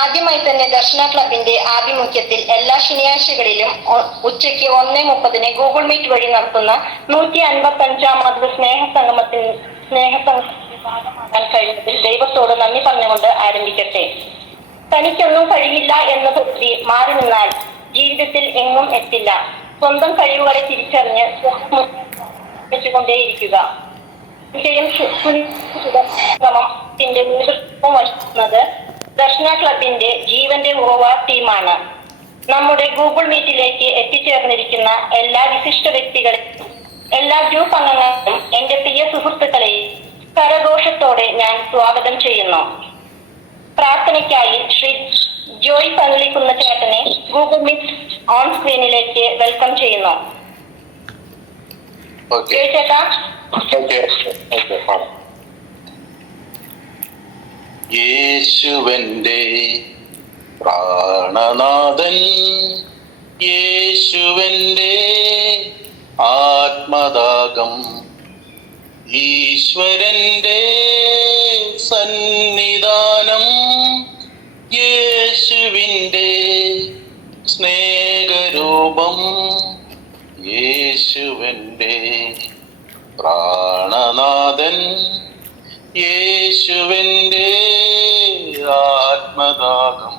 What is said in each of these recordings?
ആദ്യമായി തന്നെ ദർശന ക്ലബിന്റെ ആഭിമുഖ്യത്തിൽ എല്ലാ ശനിയാഴ്ചകളിലും ഉച്ചയ്ക്ക് 1:30 ഗൂഗിൾ മീറ്റ് വഴി നടത്തുന്ന 155ാമത് സ്നേഹസംഗമത്തിൽ ഭാഗമാകാൻ കഴിഞ്ഞതിൽ ദൈവത്തോട് നന്ദി പറഞ്ഞുകൊണ്ട് ആരംഭിക്കട്ടെ. തനിക്കൊന്നും കഴിയില്ല എന്ന് കരുതി മാറി നിന്നാൽ ജീവിതത്തിൽ എങ്ങും എത്തില്ല. സ്വന്തം കഴിവുകളെ തിരിച്ചറിഞ്ഞ് വെച്ചുകൊണ്ടേയിരിക്കുക. സംഗമത്തിന്റെ നേതൃത്വം വഹിക്കുന്നത് ദർശന ക്ലബിന്റെ ജീവന്റെ ഉറവ ടീമാണ്. നമ്മുടെ ഗൂഗിൾ മീറ്റിലേക്ക് എത്തിച്ചേർന്നിരിക്കുന്ന എല്ലാ വിശിഷ്ട വ്യക്തികളെയും എല്ലാ ഗ്രൂപ്പ് അംഗങ്ങളെയും എന്റെ പ്രിയ സുഹൃത്തുക്കളെയും കരഘോഷത്തോടെ ഞാൻ സ്വാഗതം ചെയ്യുന്നു. പ്രാർത്ഥനയ്ക്കായി ശ്രീ ജോയ് പള്ളിക്കുന്ന ചേട്ടനെ ഗൂഗിൾ മീറ്റ് ഓൺ സ്ക്രീനിലേക്ക് വെൽക്കം ചെയ്യുന്നു. ജോയ് ചേട്ടാ. യേശുവന്റെ പ്രാണനാഥൻ, യേശുവന്റെ ആത്മദാഗം, ഈശ്വരന്റെ സന്നിധാനം, യേശുവിന്റെ സ്നേഹരൂപം, യേശുവന്റെ പ്രാണനാഥൻ, യേശുവന്റെ ആത്മദാഗം,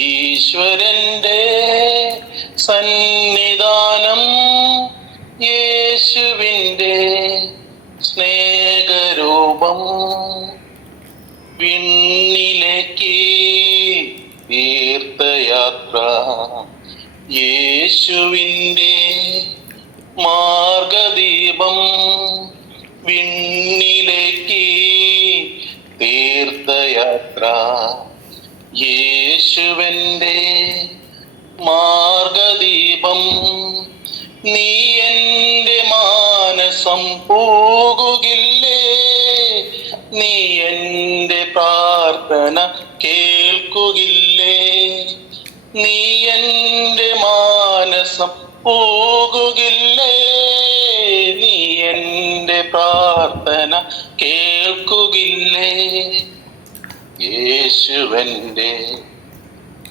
ഈശ്വരന്റെ സന്നിധാനം, യേശുവിന്റെ സ്നേഹരൂപം, വിണ്ണിലേക്ക് തീർത്ഥയാത്ര, യേശുവിന്റെ മാർഗദീപം, വിണ്ണിലേക്ക് തീർത്ഥയാത്ര, യേശുവന്റെ മാർഗദീപം, നീ എന്റെ മാനസം പോകുകില്ലേ, നീ എന്റെ പ്രാർത്ഥന കേൾക്കുകില്ലേ, നീ എന്റെ മാനസം പോകുകില്ലേ, നീ എന്റെ പ്രാർത്ഥന കേൾക്കുകില്ലേ. യേശുവന്റെ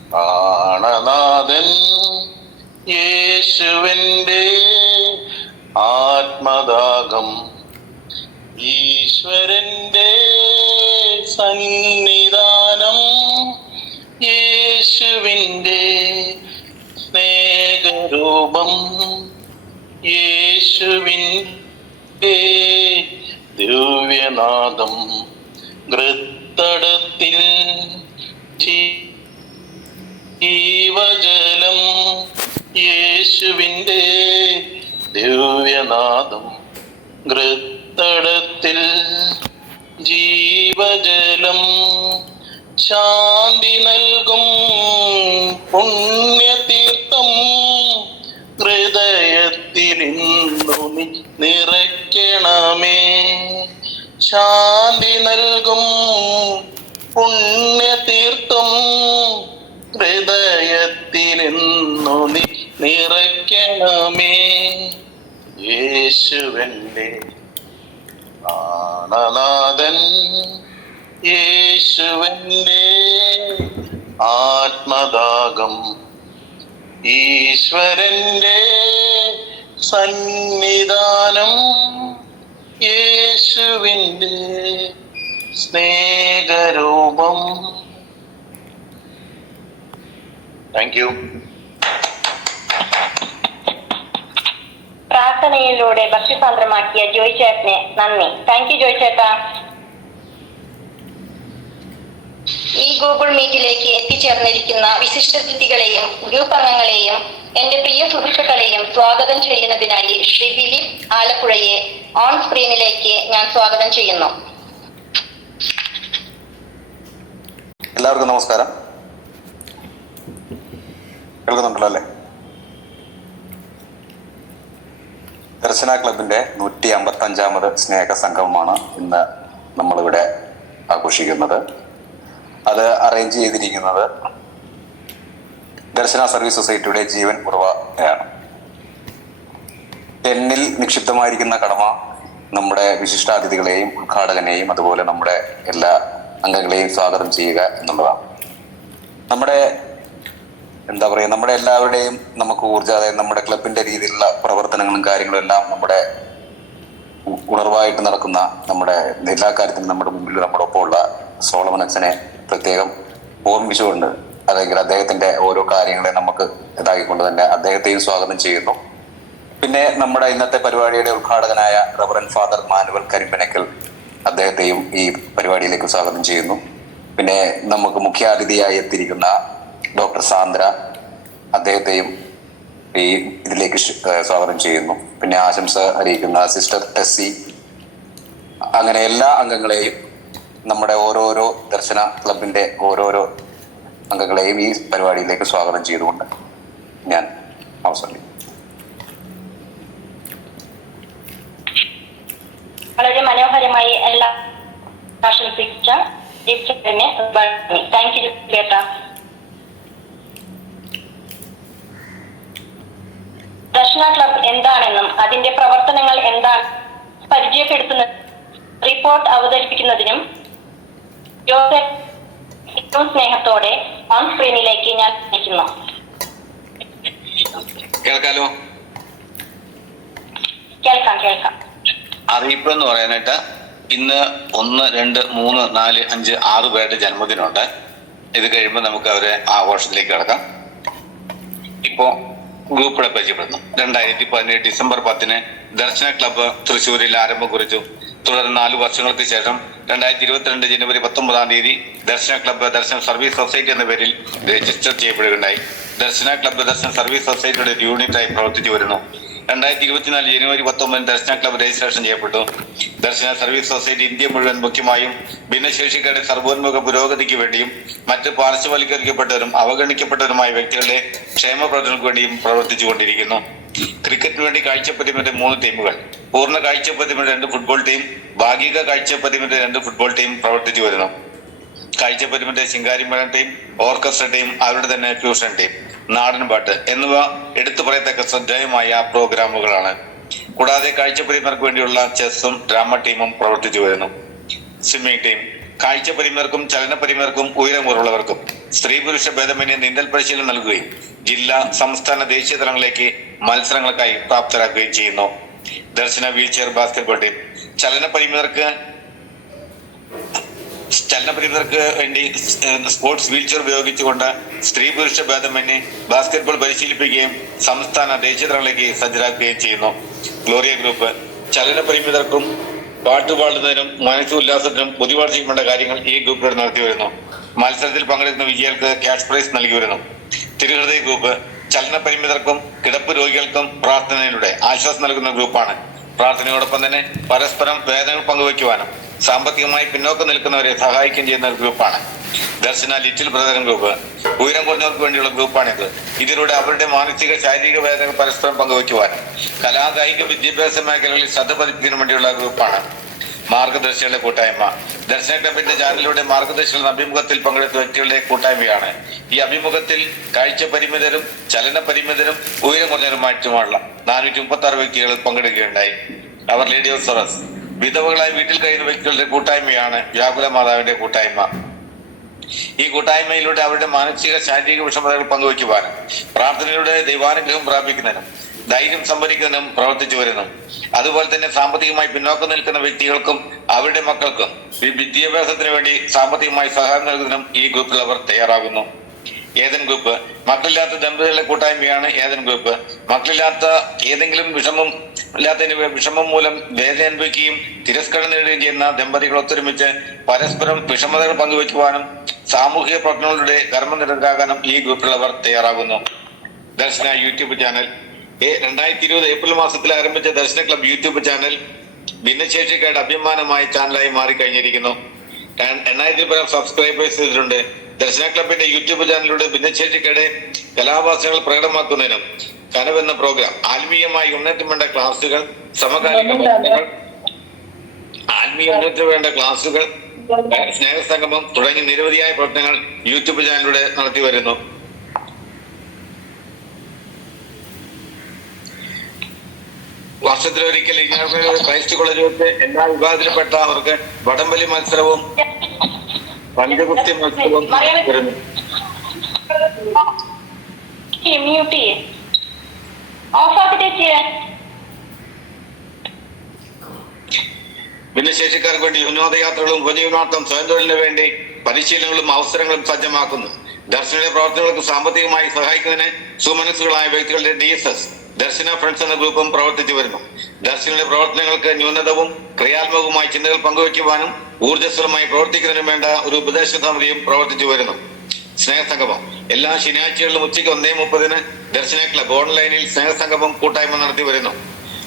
പ്രാണനാഥൻ, യേശുവന്റെ ആത്മദാഗം, ഈശ്വരന്റെ സന്നിധാനം, യേശുവിന്റെ സ്നേഹരൂപം, യേശുവിന്റെ ദിവ്യനാദം, ഗൃത്തടത്തിൽ ജീവജലം, യേശുവിന്റെ ദിവ്യനാദം, ഗൃത്തടത്തിൽ ജീവജലം, ശാന്തി നൽകും പുണ്യതീർത്ഥം, ഹൃദയത്തിലിന്നു നീ നിറയ്ക്കണമേ, ശാന്തി നൽകും പുണ്യതീർത്ഥം, ഹൃദയത്തിലിന്നു നീ നിറയ്ക്കണമേ. യേശുവന്റെ പ്രാണനാഥൻ, യേശുവന്റെ ആത്മദാഗം, ഈശ്വരന്റെ സന്നിധാനം, യേശുവിന്റെ സ്നേഹരൂപം. Thank you. പ്രാർത്ഥനയിലൂടെ ഭക്തിസാന്ദ്രമാക്കിയ ജോയ് ചേട്ടനെ നന്ദി. താങ്ക് യു ജോയ് ചേട്ടാ. ഈ ഗൂഗിൾ മീറ്റിലേക്ക് എത്തിച്ചേർന്നിരിക്കുന്ന വിശിഷ്ട വ്യക്തികളെയും ഗ്രൂപ്പ് അംഗങ്ങളെയും എന്റെ പ്രിയ സുഹൃത്തുക്കളെയും സ്വാഗതം ചെയ്യുന്നതിനായി ശ്രീ ദിലീപ് ആലപ്പുഴയെ ഓൺ സ്ക്രീനിലേക്ക് ഞാൻ സ്വാഗതം ചെയ്യുന്നു. എല്ലാവർക്കും നമസ്കാരം. കേൾക്കുന്നുണ്ടല്ലോ അല്ലേ? ദർശന ക്ലബിന്റെ 155ാമത് സ്നേഹ സംഗമമാണ് ഇന്ന് നമ്മളിവിടെ ആഘോഷിക്കുന്നത്. അത് അറേഞ്ച് ചെയ്തിരിക്കുന്നത് ദർശന സർവീസ് സൊസൈറ്റിയുടെ ജീവൻ ഉറവയാണ്. എന്നിൽ നിക്ഷിപ്തമായിരിക്കുന്ന കടമ നമ്മുടെ വിശിഷ്ടാതിഥികളെയും ഉദ്ഘാടകനെയും അതുപോലെ നമ്മുടെ എല്ലാ അംഗങ്ങളെയും സ്വാഗതം ചെയ്യുക എന്നുള്ളതാണ്. നമ്മുടെ എന്താ പറയുക, നമ്മുടെ എല്ലാവരുടെയും നമുക്ക് അതായത് നമ്മുടെ ക്ലബിന്റെ രീതിയിലുള്ള പ്രവർത്തനങ്ങളും കാര്യങ്ങളും എല്ലാം നമ്മുടെ ഉണർവായിട്ട് നടക്കുന്ന നമ്മുടെ എല്ലാ കാര്യത്തിലും നമ്മുടെ മുമ്പിൽ നമ്മുടെ ഒപ്പമുള്ള സോളമൻ അച്ഛനെ പ്രത്യേകം ഓർമ്മിച്ചുകൊണ്ട് അല്ലെങ്കിൽ അദ്ദേഹത്തിന്റെ ഓരോ കാര്യങ്ങളെ നമുക്ക് ഇതാക്കിക്കൊണ്ട് തന്നെ അദ്ദേഹത്തെയും സ്വാഗതം ചെയ്യുന്നു. പിന്നെ നമ്മുടെ ഇന്നത്തെ പരിപാടിയുടെ ഉദ്ഘാടകനായ റവറൻ ഫാദർ മാനുവൽ കരിമ്പനക്കൽ, അദ്ദേഹത്തെയും ഈ പരിപാടിയിലേക്ക് സ്വാഗതം ചെയ്യുന്നു. പിന്നെ നമുക്ക് മുഖ്യാതിഥിയായി എത്തിയിരിക്കുന്ന ഡോക്ടർ സാന്ദ്ര, അദ്ദേഹത്തെയും ഈ ഇതിലേക്ക് സ്വാഗതം ചെയ്യുന്നു. പിന്നെ ആശംസ അറിയിക്കുന്ന സിസ്റ്റർ ടെസ്സി, അങ്ങനെ എല്ലാ അംഗങ്ങളെയും, നമ്മുടെ ഓരോരോ ദർശന ക്ലബിന്റെ ഓരോരോ അംഗങ്ങളെയും ഈ പരിപാടിയിലേക്ക് സ്വാഗതം ചെയ്തുകൊണ്ട് ഞാൻ അവസാനിക്കും. വളരെ മനോഹരമായി എല്ലാം ആശംസിച്ച താങ്ക് യു കേട്ടാ. ദർശന ക്ലബ് എന്താണെന്നും അതിന്റെ പ്രവർത്തനങ്ങൾ എന്താണ് പരിചയപ്പെടുത്തുന്ന റിപ്പോർട്ട് അവതരിപ്പിക്കുന്നതിനും ഏറ്റവും സ്നേഹത്തോടെ ഓൺ സ്ക്രീനിലേക്ക് ഞാൻ ക്ഷണിക്കുന്നു. കേൾക്കാലോ? കേൾക്കാം. അറിയിപ്പ് എന്ന് പറയാനായിട്ട് ഇന്ന് 1, 2, 3, 4, 5, 6 പേരുടെ ജന്മദിനമുണ്ട്. ഇത് കഴിയുമ്പോൾ നമുക്ക് അവരെ ആഘോഷത്തിലേക്ക് കിടക്കാം. ഇപ്പോ ഗ്രൂപ്പുകളെ പരിചയപ്പെടുന്നു. 2017 ഡിസംബർ 10 ദർശന ക്ലബ്ബ് തൃശ്ശൂരിൽ ആരംഭം കുറിച്ചു. തുടർന്ന് 4 വർഷങ്ങൾക്ക് ശേഷം 2022 ജനുവരി 19 ദർശന ക്ലബ്ബ് ദർശന സർവീസ് സൊസൈറ്റി എന്ന പേരിൽ രജിസ്റ്റർ ചെയ്യപ്പെടുകയുണ്ടായി. ദർശന ക്ലബ്ബ് ദർശന സർവീസ് സൊസൈറ്റിയുടെ ഒരു യൂണിറ്റായി പ്രവർത്തിച്ചു വരുന്നു. 2024 ജനുവരി 19 ദർശന ക്ലബ്ബ് രജിസ്ട്രേഷൻ ചെയ്യപ്പെട്ടു. ദർശന സർവീസ് സൊസൈറ്റി ഇന്ത്യ മുഴുവൻ മുഖ്യമായും ഭിന്നശേഷിക്കാരുടെ സർവോന്മുഖ പുരോഗതിക്ക് വേണ്ടിയും മറ്റ് പാർശ്വവൽക്കരിക്കപ്പെട്ടവരും അവഗണിക്കപ്പെട്ടവരുമായ വ്യക്തികളുടെ ക്ഷേമ പ്രവർത്തനങ്ങൾക്ക് വേണ്ടിയും പ്രവർത്തിച്ചുകൊണ്ടിരിക്കുന്നു. ക്രിക്കറ്റിന് വേണ്ടി കാഴ്ചപ്പരിമിന്റെ 3 ടീമുകൾ, പൂർണ്ണ കാഴ്ചപ്പരിമിന്റെ 2 ഫുട്ബോൾ ടീം, ഭാഗിക കാഴ്ചപ്പരിമിന്റെ 2 ഫുട്ബോൾ ടീം പ്രവർത്തിച്ചു വരുന്നു. കാഴ്ചപ്പരിമിന്റെ ശിങ്കാരിമേളം ടീം, ഓർക്കസ്ട്ര ടീം, അവരുടെ തന്നെ ഫ്യൂഷൻ ടീം, നാടൻപാട്ട് എന്നിവ എടുത്തു പറയത്തക്ക ശ്രദ്ധേയമായ പ്രോഗ്രാമുകളാണ്. കൂടാതെ കാഴ്ചപ്പരിമിതർക്ക് വേണ്ടിയുള്ള ചെസ്സും ഡ്രാമ ടീമും പ്രവർത്തിച്ചു വരുന്നു. സ്വിമ്മിംഗ് ടീം കാഴ്ചപ്പരിമിതർക്കും ചലനപരിമിതർക്കും ഉയരമുള്ളവർക്കും സ്ത്രീ പുരുഷ ഭേദമന്യേ നീന്തൽ പരിശീലനം നൽകുകയും ജില്ലാ, സംസ്ഥാന, ദേശീയ തലങ്ങളിലേക്ക് മത്സരങ്ങൾക്കായി പ്രാപ്തരാക്കുകയും ചെയ്യുന്നു. ദർശന വീൽ ചെയർ ബാസ്കറ്റ്ബോൾ ടീം ചലനപരിമിതർക്ക് വേണ്ടി സ്പോർട്സ് വീൽ ചെയർ ഉപയോഗിച്ചുകൊണ്ട് സ്ത്രീ പുരുഷ ഭേദമന്യേ ബാസ്കറ്റ്ബോൾ പരിശീലിപ്പിക്കുകയും സംസ്ഥാന, ദേശീയ തലങ്ങളിലേക്ക് സജ്ജരാക്കുകയും ചെയ്യുന്നു. ഗ്ലോറിയ ഗ്രൂപ്പ് ചലനപരിമിതർക്കും പാട്ടുപാടുന്നതിനും മനസ്സുല്ലാസത്തിനും പൊതുവാഴ്ചയ്ക്കും വേണ്ട കാര്യങ്ങൾ ഈ ഗ്രൂപ്പിലൂടെ നടത്തി വരുന്നു. മത്സരത്തിൽ പങ്കെടുക്കുന്ന വിജയികൾക്ക് ക്യാഷ് പ്രൈസ് നൽകി വരുന്നു. തിരുഹൃദയ ഗ്രൂപ്പ് ചലനപരിമിതർക്കും കിടപ്പ് രോഗികൾക്കും പ്രാർത്ഥനയിലൂടെ ആശ്വാസം നൽകുന്ന ഗ്രൂപ്പാണ്. പ്രാർത്ഥനയോടൊപ്പം തന്നെ പരസ്പരം വേദനകൾ പങ്കുവയ്ക്കുവാനും സാമ്പത്തികമായി പിന്നോക്കം നിൽക്കുന്നവരെ സഹായിക്കുകയും ചെയ്യുന്ന ഒരു ഗ്രൂപ്പാണ്. ദർശന ലിറ്റിൽ ബ്രദർ ഗ്രൂപ്പ് ഉയരം കുറഞ്ഞവർക്ക് വേണ്ടിയുള്ള ഗ്രൂപ്പാണിത്. ഇതിലൂടെ അവരുടെ മാനസിക, ശാരീരിക വേദനകൾ പരസ്പരം പങ്കുവയ്ക്കുവാനും കലാകായിക വിദ്യാഭ്യാസ മേഖലകളിൽ ശ്രദ്ധ പതിപ്പിക്കുന്നതിന് വേണ്ടിയുള്ള ഗ്രൂപ്പാണ്. മാർഗദർശികളുടെ കൂട്ടായ്മ ദർശന ക്ലബിന്റെ ചാനലിലൂടെ മാർഗദർശികളുടെ അഭിമുഖത്തിൽ പങ്കെടുത്ത വ്യക്തികളുടെ കൂട്ടായ്മയാണ്. ഈ അഭിമുഖത്തിൽ കാഴ്ചപരിമിതരും ചലനപരിമിതരും ഉയരം കുറഞ്ഞവരുമായിട്ടുമുള്ള 436 വ്യക്തികൾ പങ്കെടുക്കുകയുണ്ടായി. അവർ ലേഡി ഓഫ് സൊറസ് വിധവകളായി വീട്ടിൽ കഴിയുന്ന വ്യക്തികളുടെ കൂട്ടായ്മയാണ് വ്യാകുല മാതാവിന്റെ കൂട്ടായ്മ. ഈ കൂട്ടായ്മയിലൂടെ അവരുടെ മാനസിക, ശാരീരിക വിഷമതകൾ പങ്കുവയ്ക്കുവാനും പ്രാർത്ഥനയിലൂടെ ദൈവാനുഗ്രഹം പ്രാപിക്കുന്നതിനും ധൈര്യം സംഭരിക്കുന്നതിനും പ്രവർത്തിച്ചു വരുന്നു. അതുപോലെ തന്നെ സാമ്പത്തികമായി പിന്നോക്കം നിൽക്കുന്ന വ്യക്തികൾക്കും അവരുടെ മക്കൾക്കും വിദ്യാഭ്യാസത്തിന് വേണ്ടി സാമ്പത്തികമായി സഹായം നൽകുന്നതിനും ഈ ഗ്രൂപ്പിലുള്ളവർ തയ്യാറാകുന്നു. ഏദൻ ഗ്രൂപ്പ് മക്കളില്ലാത്ത ദമ്പതികളുടെ കൂട്ടായ്മയാണ്. ഏദൻ ഗ്രൂപ്പ് മക്കളില്ലാത്ത ഏതെങ്കിലും വിഷമം മൂലം വേദന അനുഭവിക്കുകയും തിരസ്കരണം നേടുകയും ചെയ്യുന്ന ദമ്പതികൾ ഒത്തൊരുമിച്ച് പരസ്പരം വിഷമതകൾ പങ്കുവയ്ക്കുവാനും സാമൂഹിക പ്രവർത്തനങ്ങളുടെ കർമ്മനിരതരാകാനും ഈ ഗ്രൂപ്പിലുള്ളവർ തയ്യാറാകുന്നു. ദർശന യൂട്യൂബ് ചാനൽ 2020 ഏപ്രിൽ മാസത്തിൽ ആരംഭിച്ച ദർശന ക്ലബ് യൂട്യൂബ് ചാനൽ ഭിന്നശേഷിക്കാരുടെ അഭിമാനമായ ചാനലായി മാറിക്കഴിഞ്ഞിരിക്കുന്നു. 8000 പേർ സബ്സ്ക്രൈബേഴ്സ് ചെയ്തിട്ടുണ്ട്. ദർശന ക്ലബിന്റെ യൂട്യൂബ് ചാനലിലൂടെ ഭിന്നശേഷിക്കാരുടെ കലാവാസനകൾ പ്രകടമാക്കുന്നതിനും കനവെന്ന പ്രോഗ്രാം, ആത്മീയമായി ഉന്നതം വേണ്ട ക്ലാസുകൾ, സമകാലിക ആത്മീയ ഉന്നതത്തിന് വേണ്ട ക്ലാസുകൾ, സ്നേഹസംഗമം തുടങ്ങി നിരവധിയായ പ്രവർത്തനങ്ങൾ യൂട്യൂബ് ചാനലിലൂടെ നടത്തി വരുന്നു. വർഷത്തിലൊരിക്കൽ ക്രൈസ്റ്റ് കോളേജ് എല്ലാ വിഭാഗത്തിൽപ്പെട്ടവർക്ക് വടംവലി മത്സരവും പഞ്ചഗുസ്തി മത്സരവും വരുന്നു. മ്യൂട്ട് ചെയ്യേ, ഓഫാക്കിട്ട് ചെയ്യാൻ. ഭിന്നശേഷിക്കാർക്ക് വേണ്ടി വിനോദയാത്രകളും ഉപജീവനാർത്ഥം സ്വയം തൊഴിലിന് വേണ്ടി പരിശീലനങ്ങളും അവസരങ്ങളും സജ്ജമാക്കുന്നു. ദർശനയുടെ പ്രവർത്തനങ്ങൾക്ക് സാമ്പത്തികമായി സഹായിക്കുന്നതിന് സുമനസ്സുകളായ വ്യക്തികളുടെ DSS ദർശന ഫ്രണ്ട്സ് എന്ന ഗ്രൂപ്പും പ്രവർത്തിച്ചു വരുന്നു. ദർശനയുടെ പ്രവർത്തനങ്ങൾക്ക് ന്യൂനതവും ക്രിയാത്മകവുമായ ചിന്തകൾ പങ്കുവയ്ക്കുവാനും ഊർജ്ജസ്വലമായി പ്രവർത്തിക്കുന്നതിനും വേണ്ട ഒരു ഉപദേശ സമിതിയും പ്രവർത്തിച്ചു വരുന്നു. സ്നേഹസംഗമം എല്ലാ ശനിയാഴ്ചകളിലും ഉച്ചയ്ക്ക് 1:30 ദർശന ക്ലബ് ഓൺലൈനിൽ സ്നേഹസംഗമം കൂട്ടായ്മ നടത്തി വരുന്നു.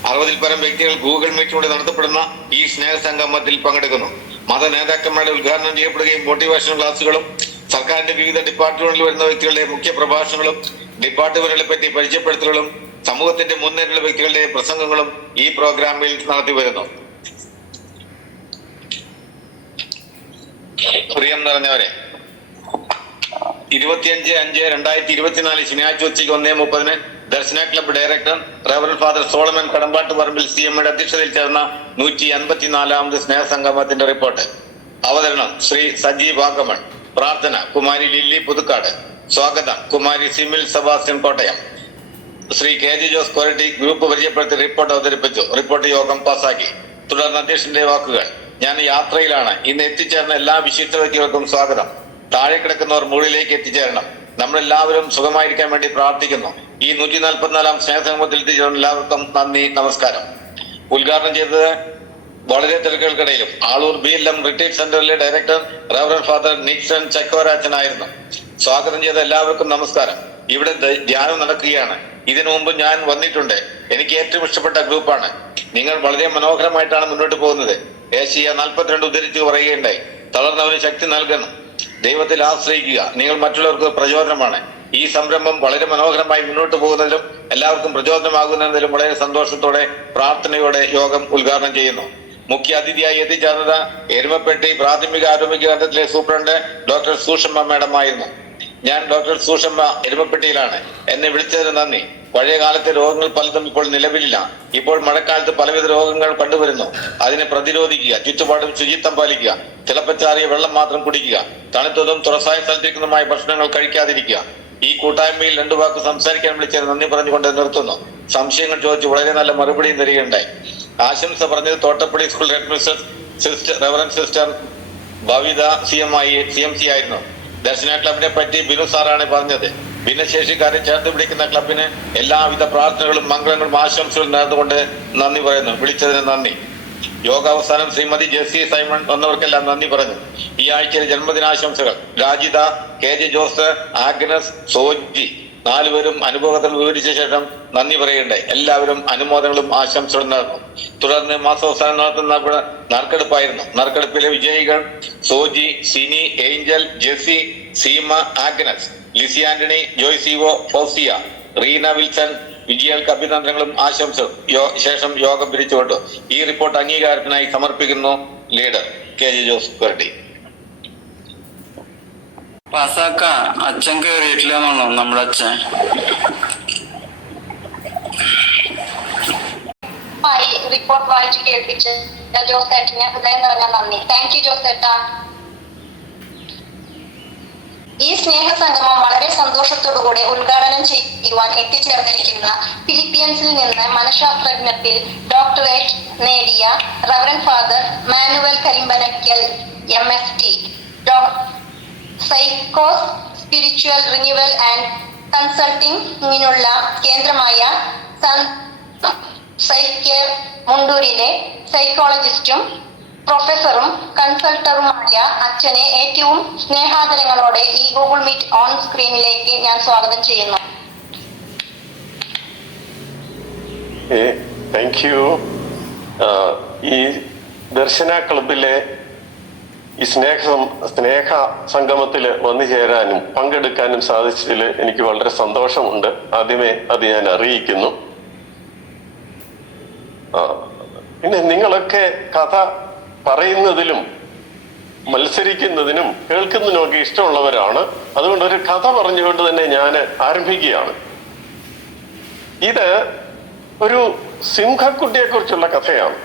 60-ൽ പരം വ്യക്തികൾ ഗൂഗിൾ മീറ്റിലൂടെ നടത്തപ്പെടുന്ന ഈ സ്നേഹസംഗമത്തിൽ പങ്കെടുക്കുന്നു. മത നേതാക്കന്മാരുടെ ഉദ്ഘാടനം ചെയ്യപ്പെടുകയും മോട്ടിവേഷൻ ക്ലാസുകളും സർക്കാരിന്റെ വിവിധ ഡിപ്പാർട്ട്മെന്റിൽ വരുന്ന വ്യക്തികളുടെ മുഖ്യ പ്രഭാഷണങ്ങളും ഡിപ്പാർട്ട്മെന്റുകളെ പറ്റി പരിചയപ്പെടുത്തലുകളും സമൂഹത്തിന്റെ മുൻനിരയിലുള്ള വ്യക്തികളുടെ പ്രസംഗങ്ങളും ഈ പ്രോഗ്രാമിൽ നടത്തി വരുന്നു. പ്രിയം നിറഞ്ഞവരെ, 25/5/2024 ശനിയാഴ്ച ഉച്ചയ്ക്ക് 1:30 Darshana club director reverend father Solomon Kadambattuparambil CMയുടെ അധ്യക്ഷതയിൽ ചേർന്ന 154ാമത് സ്നേഹസംഗമത്തിന്റെ റിപ്പോർട്ട്. അവതരണം ശ്രീ സജീവ് വാഗമൺ. പ്രാർത്ഥന കുമാരി ലില്ലി പുതുക്കാട്. സ്വാഗതം കുമാരി Simil Sebastian Kottayam. Shri KG Jose Koratty group പരിചയപ്പെടുത്തി റിപ്പോർട്ട് അവതരിപ്പിച്ചു. റിപ്പോർട്ട് യോഗം പാസാക്കി. തുടർന്ന് അധ്യക്ഷന്റെ വാക്കുകൾ. ഞാൻ യാത്രയിലാണ്. ഇന്ന് എത്തിച്ചേർന്ന എല്ലാ വിശിഷ്ട വ്യക്തികൾക്കും സ്വാഗതം. താഴെ കിടക്കുന്നവർ മുകളിലേക്ക് എത്തിച്ചേരണം. നമ്മളെല്ലാവരും സുഖമായിരിക്കാൻ വേണ്ടി പ്രാർത്ഥിക്കുന്നു. ഈ 144ാം സ്നേഹസംഗമത്തിൽ എത്തിച്ചേർന്ന എല്ലാവർക്കും നന്ദി, നമസ്കാരം. ഉദ്ഘാടനം ചെയ്തത് വളരെ തിരക്കുകൾക്കിടയിലും ആളൂർ BLM റിട്രീറ്റ് സെന്ററിലെ ഡയറക്ടർ റവറൻ ഫാദർ നിക്സൺ ചക്കോരാച്ചനായിരുന്നു. സ്വാഗതം ചെയ്ത എല്ലാവർക്കും നമസ്കാരം. ഇവിടെ ധ്യാനം നടക്കുകയാണ്. ഇതിനു മുമ്പ് ഞാൻ വന്നിട്ടുണ്ട്. എനിക്ക് ഏറ്റവും ഇഷ്ടപ്പെട്ട ഗ്രൂപ്പാണ്. നിങ്ങൾ വളരെ മനോഹരമായിട്ടാണ് മുന്നോട്ട് പോകുന്നത്. ഏഷ്യ 42 ഉദ്ധരിച്ച് പറയുകയുണ്ടായി, തളർന്നവന് ശക്തി നൽകണം, ദൈവത്തിൽ ആശ്രയിക്കുക, നിങ്ങൾ മറ്റുള്ളവർക്ക് പ്രചോദനമാണ്. ഈ സംരംഭം വളരെ മനോഹരമായി മുന്നോട്ട് പോകുന്നതിലും എല്ലാവർക്കും പ്രചോദനമാകുന്നതിലും വളരെ സന്തോഷത്തോടെ പ്രാർത്ഥനയോടെ യോഗം ഉദ്ഘാടനം ചെയ്യുന്നു. മുഖ്യ അതിഥിയായി എത്തിച്ചേർന്നത് എരുമപ്പെട്ടി പ്രാഥമിക ആരോഗ്യ കേന്ദ്രത്തിലെ സൂപ്രണ്ട് ഡോക്ടർ സൂഷമ്മ മാഡം ആയിരുന്നു. ഞാൻ ഡോക്ടർ സൂഷമ്മ എരുമപ്പെട്ടിയിലാണ്. എന്നെ വിളിച്ചതിന് നന്ദി. പഴയ കാലത്തെ രോഗങ്ങൾ പലതും ഇപ്പോൾ നിലവിലില്ല. ഇപ്പോൾ മഴക്കാലത്ത് പലവിധ രോഗങ്ങൾ കണ്ടുവരുന്നു. അതിനെ പ്രതിരോധിക്കുക, ചുറ്റുപാടും ശുചിത്വം പാലിക്കുക, തിളപ്പച്ചാറിയ വെള്ളം മാത്രം കുടിക്കുക, തണുത്തതും തുറസായ സ്ഥലത്തേക്കുന്നതുമായ ഭക്ഷണങ്ങൾ കഴിക്കാതിരിക്കുക. ഈ കൂട്ടായ്മയിൽ 2 വാക്ക് സംസാരിക്കാൻ വിളിച്ചതിന് നന്ദി പറഞ്ഞുകൊണ്ട് നിർത്തുന്നു. സംശയങ്ങൾ ചോദിച്ച് വളരെ നല്ല മറുപടിയും തരികയുണ്ടായി. ആശംസ പറഞ്ഞത് Thottappally school head mister reverend sister Bhavitha CMC ആയിരുന്നു. ദർശന ക്ലബിനെ പറ്റി ബിനു സാറാണ് പറഞ്ഞത്. ഭിന്നശേഷിക്കാരെ ചേർത്ത് പിടിക്കുന്ന ക്ലബിന് എല്ലാവിധ പ്രാർത്ഥനകളും മംഗളങ്ങളും ആശംസകളും നേർന്നുകൊണ്ട് നന്ദി പറയുന്നു. വിളിച്ചതിന് നന്ദി. യോഗാവസാനം ശ്രീമതി ജെസ്സി സൈമൺ വന്നവർക്കെല്ലാം നന്ദി പറഞ്ഞു. ഈ ആഴ്ചയിലെ ജന്മദിനാശംസകൾ രാജിത, KG ജോസ്, ആഗ്നസ്, സോജി 4 പേരും അനുഭവത്തിൽ വിവരിച്ച ശേഷം നന്ദി പറയുകയുണ്ടായി. എല്ലാവരും അനുമോദനങ്ങളും ആശംസകളും നേർന്നു. തുടർന്ന് മാസാവസാനം നടത്തുന്ന നറുക്കെടുപ്പായിരുന്നു. നറുക്കെടുപ്പിലെ വിജയികൾ Soji, Sini, Angel, Jessy, Seema, Agnes, Lizzy Antony, Joy Sivo, Fousiya, Reena Wilson. വിജയികൾക്ക് അഭിനന്ദനങ്ങളും ആശംസകളും ശേഷം യോഗം പിരിച്ചുകൊണ്ടു. ഈ റിപ്പോർട്ട് അംഗീകാരത്തിനായി സമർപ്പിക്കുന്നു ലീഡർ KG ജോസ് കൊരട്ടി. പാസാക്ക അച്ഛൻ കേറിയിട്ടില്ലെന്നാണോ നമ്മുടെ അച്ഛൻ? റിപ്പോർട്ട് വായിച്ച് കേൾപ്പിച്ച് ജോസേട്ടന് ഹൃദയം നിറഞ്ഞ നന്ദി. താങ്ക് യു ജോസേട്ടാ. ഈ സ്നേഹസംഗമം വളരെ സന്തോഷത്തോടുകൂടി ഉദ്ഘാടനം ചെയ്യുവാൻ എത്തിച്ചേർന്നിരിക്കുന്ന ഫിലിപ്പീൻസിൽ നിന്ന് മനഃശാസ്ത്രജ്ഞത്തിൽ ഡോക്ടറേറ്റ് നേടിയ reverend father Manuel Karimpanakkal MST, സൈക്കോസ് സ്പിരിച്വൽ റിന്യൂവൽ ആൻഡ് കൺസൾട്ടിങ്ങിനുള്ള കേന്ദ്രമായ സൈക്കേ മുണ്ടൂരിലെ സൈക്കോളജിസ്റ്റും പ്രൊഫസറും കൺസൾട്ടറുമായ അച്ഛനെ ഏറ്റവും സ്നേഹാദരങ്ങളോടെ ഈ ഗൂഗിൾ മീറ്റ് ഓൺ സ്ക്രീനിലേക്ക് ഞാൻ സ്വാഗതം ചെയ്യുന്നു. Thank you. ഈ ദർശന ക്ലബിലെ ഈ സ്നേഹ സംഗമത്തിൽ വന്നു ചേരാനും പങ്കെടുക്കാനും സാധിച്ചതിൽ എനിക്ക് വളരെ സന്തോഷമുണ്ട്. ആദ്യമേ അത് ഞാൻ അറിയിക്കുന്നു. പിന്നെ നിങ്ങളൊക്കെ കഥ പറയുന്നതിലും മത്സരിക്കുന്നതിനും കേൾക്കുന്നതിനുമൊക്കെ ഇഷ്ടമുള്ളവരാണ്. അതുകൊണ്ട് ഒരു കഥ പറഞ്ഞുകൊണ്ട് തന്നെ ഞാൻ ആരംഭിക്കുകയാണ്. ഇത് ഒരു സിംഹക്കുട്ടിയെ കുറിച്ചുള്ള കഥയാണ്.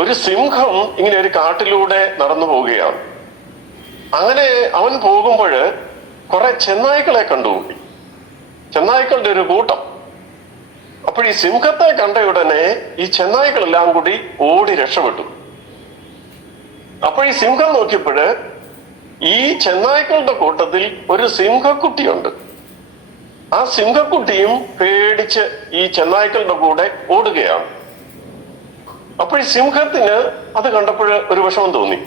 ഒരു സിംഹം ഇങ്ങനെ ഒരു കാട്ടിലൂടെ നടന്നു പോവുകയാണ്. അങ്ങനെ അവൻ പോകുമ്പോൾ കുറെ ചെന്നായ്ക്കളെ കണ്ടുകൂട്ടി, ചെന്നായ്ക്കളുടെ ഒരു കൂട്ടം. അപ്പോൾ ഈ സിംഹത്തെ കണ്ട ഉടനെ ഈ ചെന്നായ്ക്കളെല്ലാം കൂടി ഓടി രക്ഷപ്പെട്ടു. അപ്പോൾ ഈ സിംഹം നോക്കിയപ്പോഴ് ഈ ചെന്നായ്ക്കളുടെ കൂട്ടത്തിൽ ഒരു സിംഹക്കുട്ടിയുണ്ട്. ആ സിംഹക്കുട്ടിയും പേടിച്ച് ഈ ചെന്നായ്ക്കളുടെ കൂടെ ഓടുകയാണ്. അപ്പോൾ ഈ സിംഹത്തിന് അത് കണ്ടപ്പോൾ ഒരു വിഷമം തോന്നി.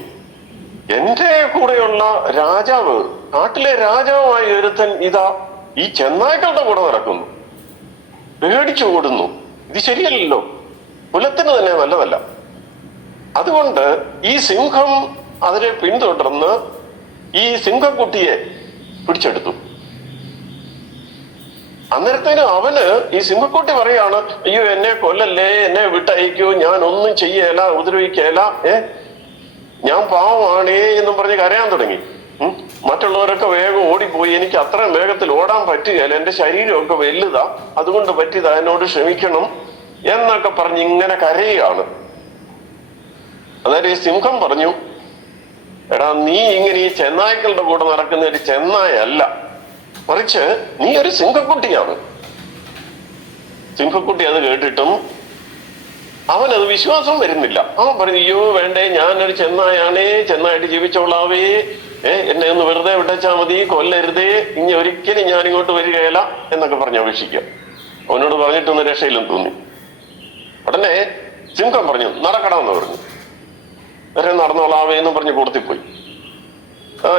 എന്റെ കൂടെയുള്ള രാജാവ്, നാട്ടിലെ രാജാവായ ഒരുത്തൻ ഇതാ ഈ ചെന്നായ്ക്കളുടെ കൂടെ നടക്കുന്നു, പേടിച്ചു ഓടുന്നു. ഇത് ശരിയല്ലല്ലോ, കുലത്തിന് തന്നെ നല്ലതല്ല. അതുകൊണ്ട് ഈ സിംഹം അതിനെ പിന്തുടർന്ന് ഈ സിംഹക്കുട്ടിയെ പിടിച്ചെടുത്തു. അന്നേരത്തേനും അവന് ഈ സിംഹക്കുട്ടി പറയാണ്, അയ്യോ എന്നെ കൊല്ലല്ലേ, എന്നെ വിട്ടയക്കൂ, ഞാൻ ഒന്നും ചെയ്യല, ഉപദ്രവിക്കല, ഞാൻ പാവമാണേ എന്നും പറഞ്ഞ് കരയാൻ തുടങ്ങി. മറ്റുള്ളവരൊക്കെ വേഗം ഓടിപ്പോയി, എനിക്ക് അത്രയും വേഗത്തിൽ ഓടാൻ പറ്റുകയില്ല, എന്റെ ശരീരമൊക്കെ വലുതാ, അതുകൊണ്ട് പറ്റിയതാ, എന്നോട് ക്ഷമിക്കണം എന്നൊക്കെ പറഞ്ഞ് ഇങ്ങനെ കരയുകയാണ്. അതായത് ഈ സിംഹം പറഞ്ഞു, എടാ നീ ഇങ്ങനെ ഈ ചെന്നായ്ക്കളുടെ കൂടെ നടക്കുന്ന ഒരു ചെന്നായല്ല, മറിച്ച് നീ ഒരു സിംഹക്കുട്ടിയാണ്. സിംഹക്കുട്ടി അത് കേട്ടിട്ടും അവനത് വിശ്വാസം വരുന്നില്ല. അവൻ പറഞ്ഞു, അയ്യോ വേണ്ടേ, ഞാനൊരു ചെന്നായാണേ, ചെന്നായിട്ട് ജീവിച്ചോളാവേ, എന്നെ ഒന്ന് വെറുതെ വിട്ടച്ചാ മതി, കൊല്ലരുതേ, ഇനി ഒരിക്കലും ഞാൻ ഇങ്ങോട്ട് വരികയില്ല എന്നൊക്കെ പറഞ്ഞ് അപേക്ഷിക്കുക. അവനോട് പറഞ്ഞിട്ടൊന്ന് രക്ഷയിലും തോന്നി. ഉടനെ സിംഹം പറഞ്ഞു, നടക്കണമെന്ന് പറഞ്ഞു. വേറെ നടന്നോളാവേ എന്നും പറഞ്ഞ് കൊടുത്തിപ്പോയി.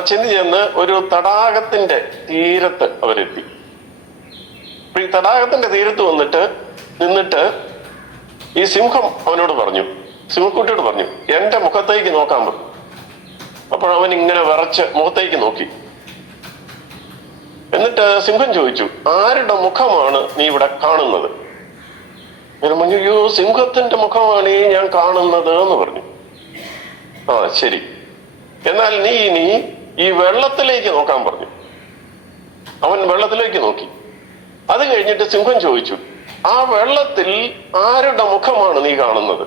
ചെന്ന് ഒരു തടാകത്തിന്റെ തീരത്ത് അവരെത്തി. ഈ തടാകത്തിന്റെ തീരത്ത് നിന്നിട്ട് ഈ സിംഹം അവനോട് പറഞ്ഞു, സിംഹക്കുട്ടിയോട് പറഞ്ഞു, എന്റെ മുഖത്തേക്ക് നോക്കാൻ പറഞ്ഞു. അപ്പോൾ അവൻ ഇങ്ങനെ വിറച്ച് മുഖത്തേക്ക് നോക്കി. എന്നിട്ട് സിംഹം ചോദിച്ചു, ആരുടെ മുഖമാണ് നീ ഇവിടെ കാണുന്നത്? ഞാൻ പറഞ്ഞു, അയ്യോ സിംഹത്തിന്റെ മുഖമാണ് ഞാൻ കാണുന്നത് എന്ന് പറഞ്ഞു. ആ ശരി, എന്നാൽ നീ ഇനി ഈ വെള്ളത്തിലേക്ക് നോക്കാൻ പറഞ്ഞു. അവൻ വെള്ളത്തിലേക്ക് നോക്കി. അത് കഴിഞ്ഞിട്ട് സിംഹം ചോദിച്ചു, ആ വെള്ളത്തിൽ ആരുടെ മുഖമാണ് നീ കാണുന്നത്?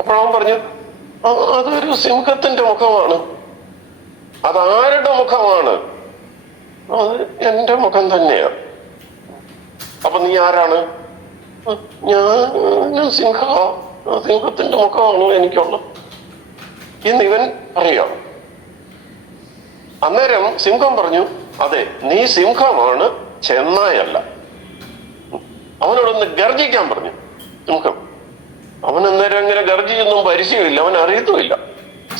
അപ്പോൾ അവൻ പറഞ്ഞു, അതൊരു സിംഹത്തിന്റെ മുഖമാണ്. അതാരുടെ മുഖമാണ്? അത് എന്റെ മുഖം തന്നെയാണ്. അപ്പൊ നീ ആരാണ്? ഞാൻ സിംഹത്തിന്റെ മുഖമാണ് എനിക്കുള്ളത് എന്നിവൻ പറയാം. അന്നേരം സിംഹം പറഞ്ഞു, അതെ നീ സിംഹമാണ്, ചെന്നായല്ല. അവനോടൊന്ന് ഗർജിക്കാൻ പറഞ്ഞു സിംഹം. അവൻ അന്നേരം അങ്ങനെ ഗർജിയൊന്നും പരിചയമില്ല, അവൻ അറിയത്തുമില്ല.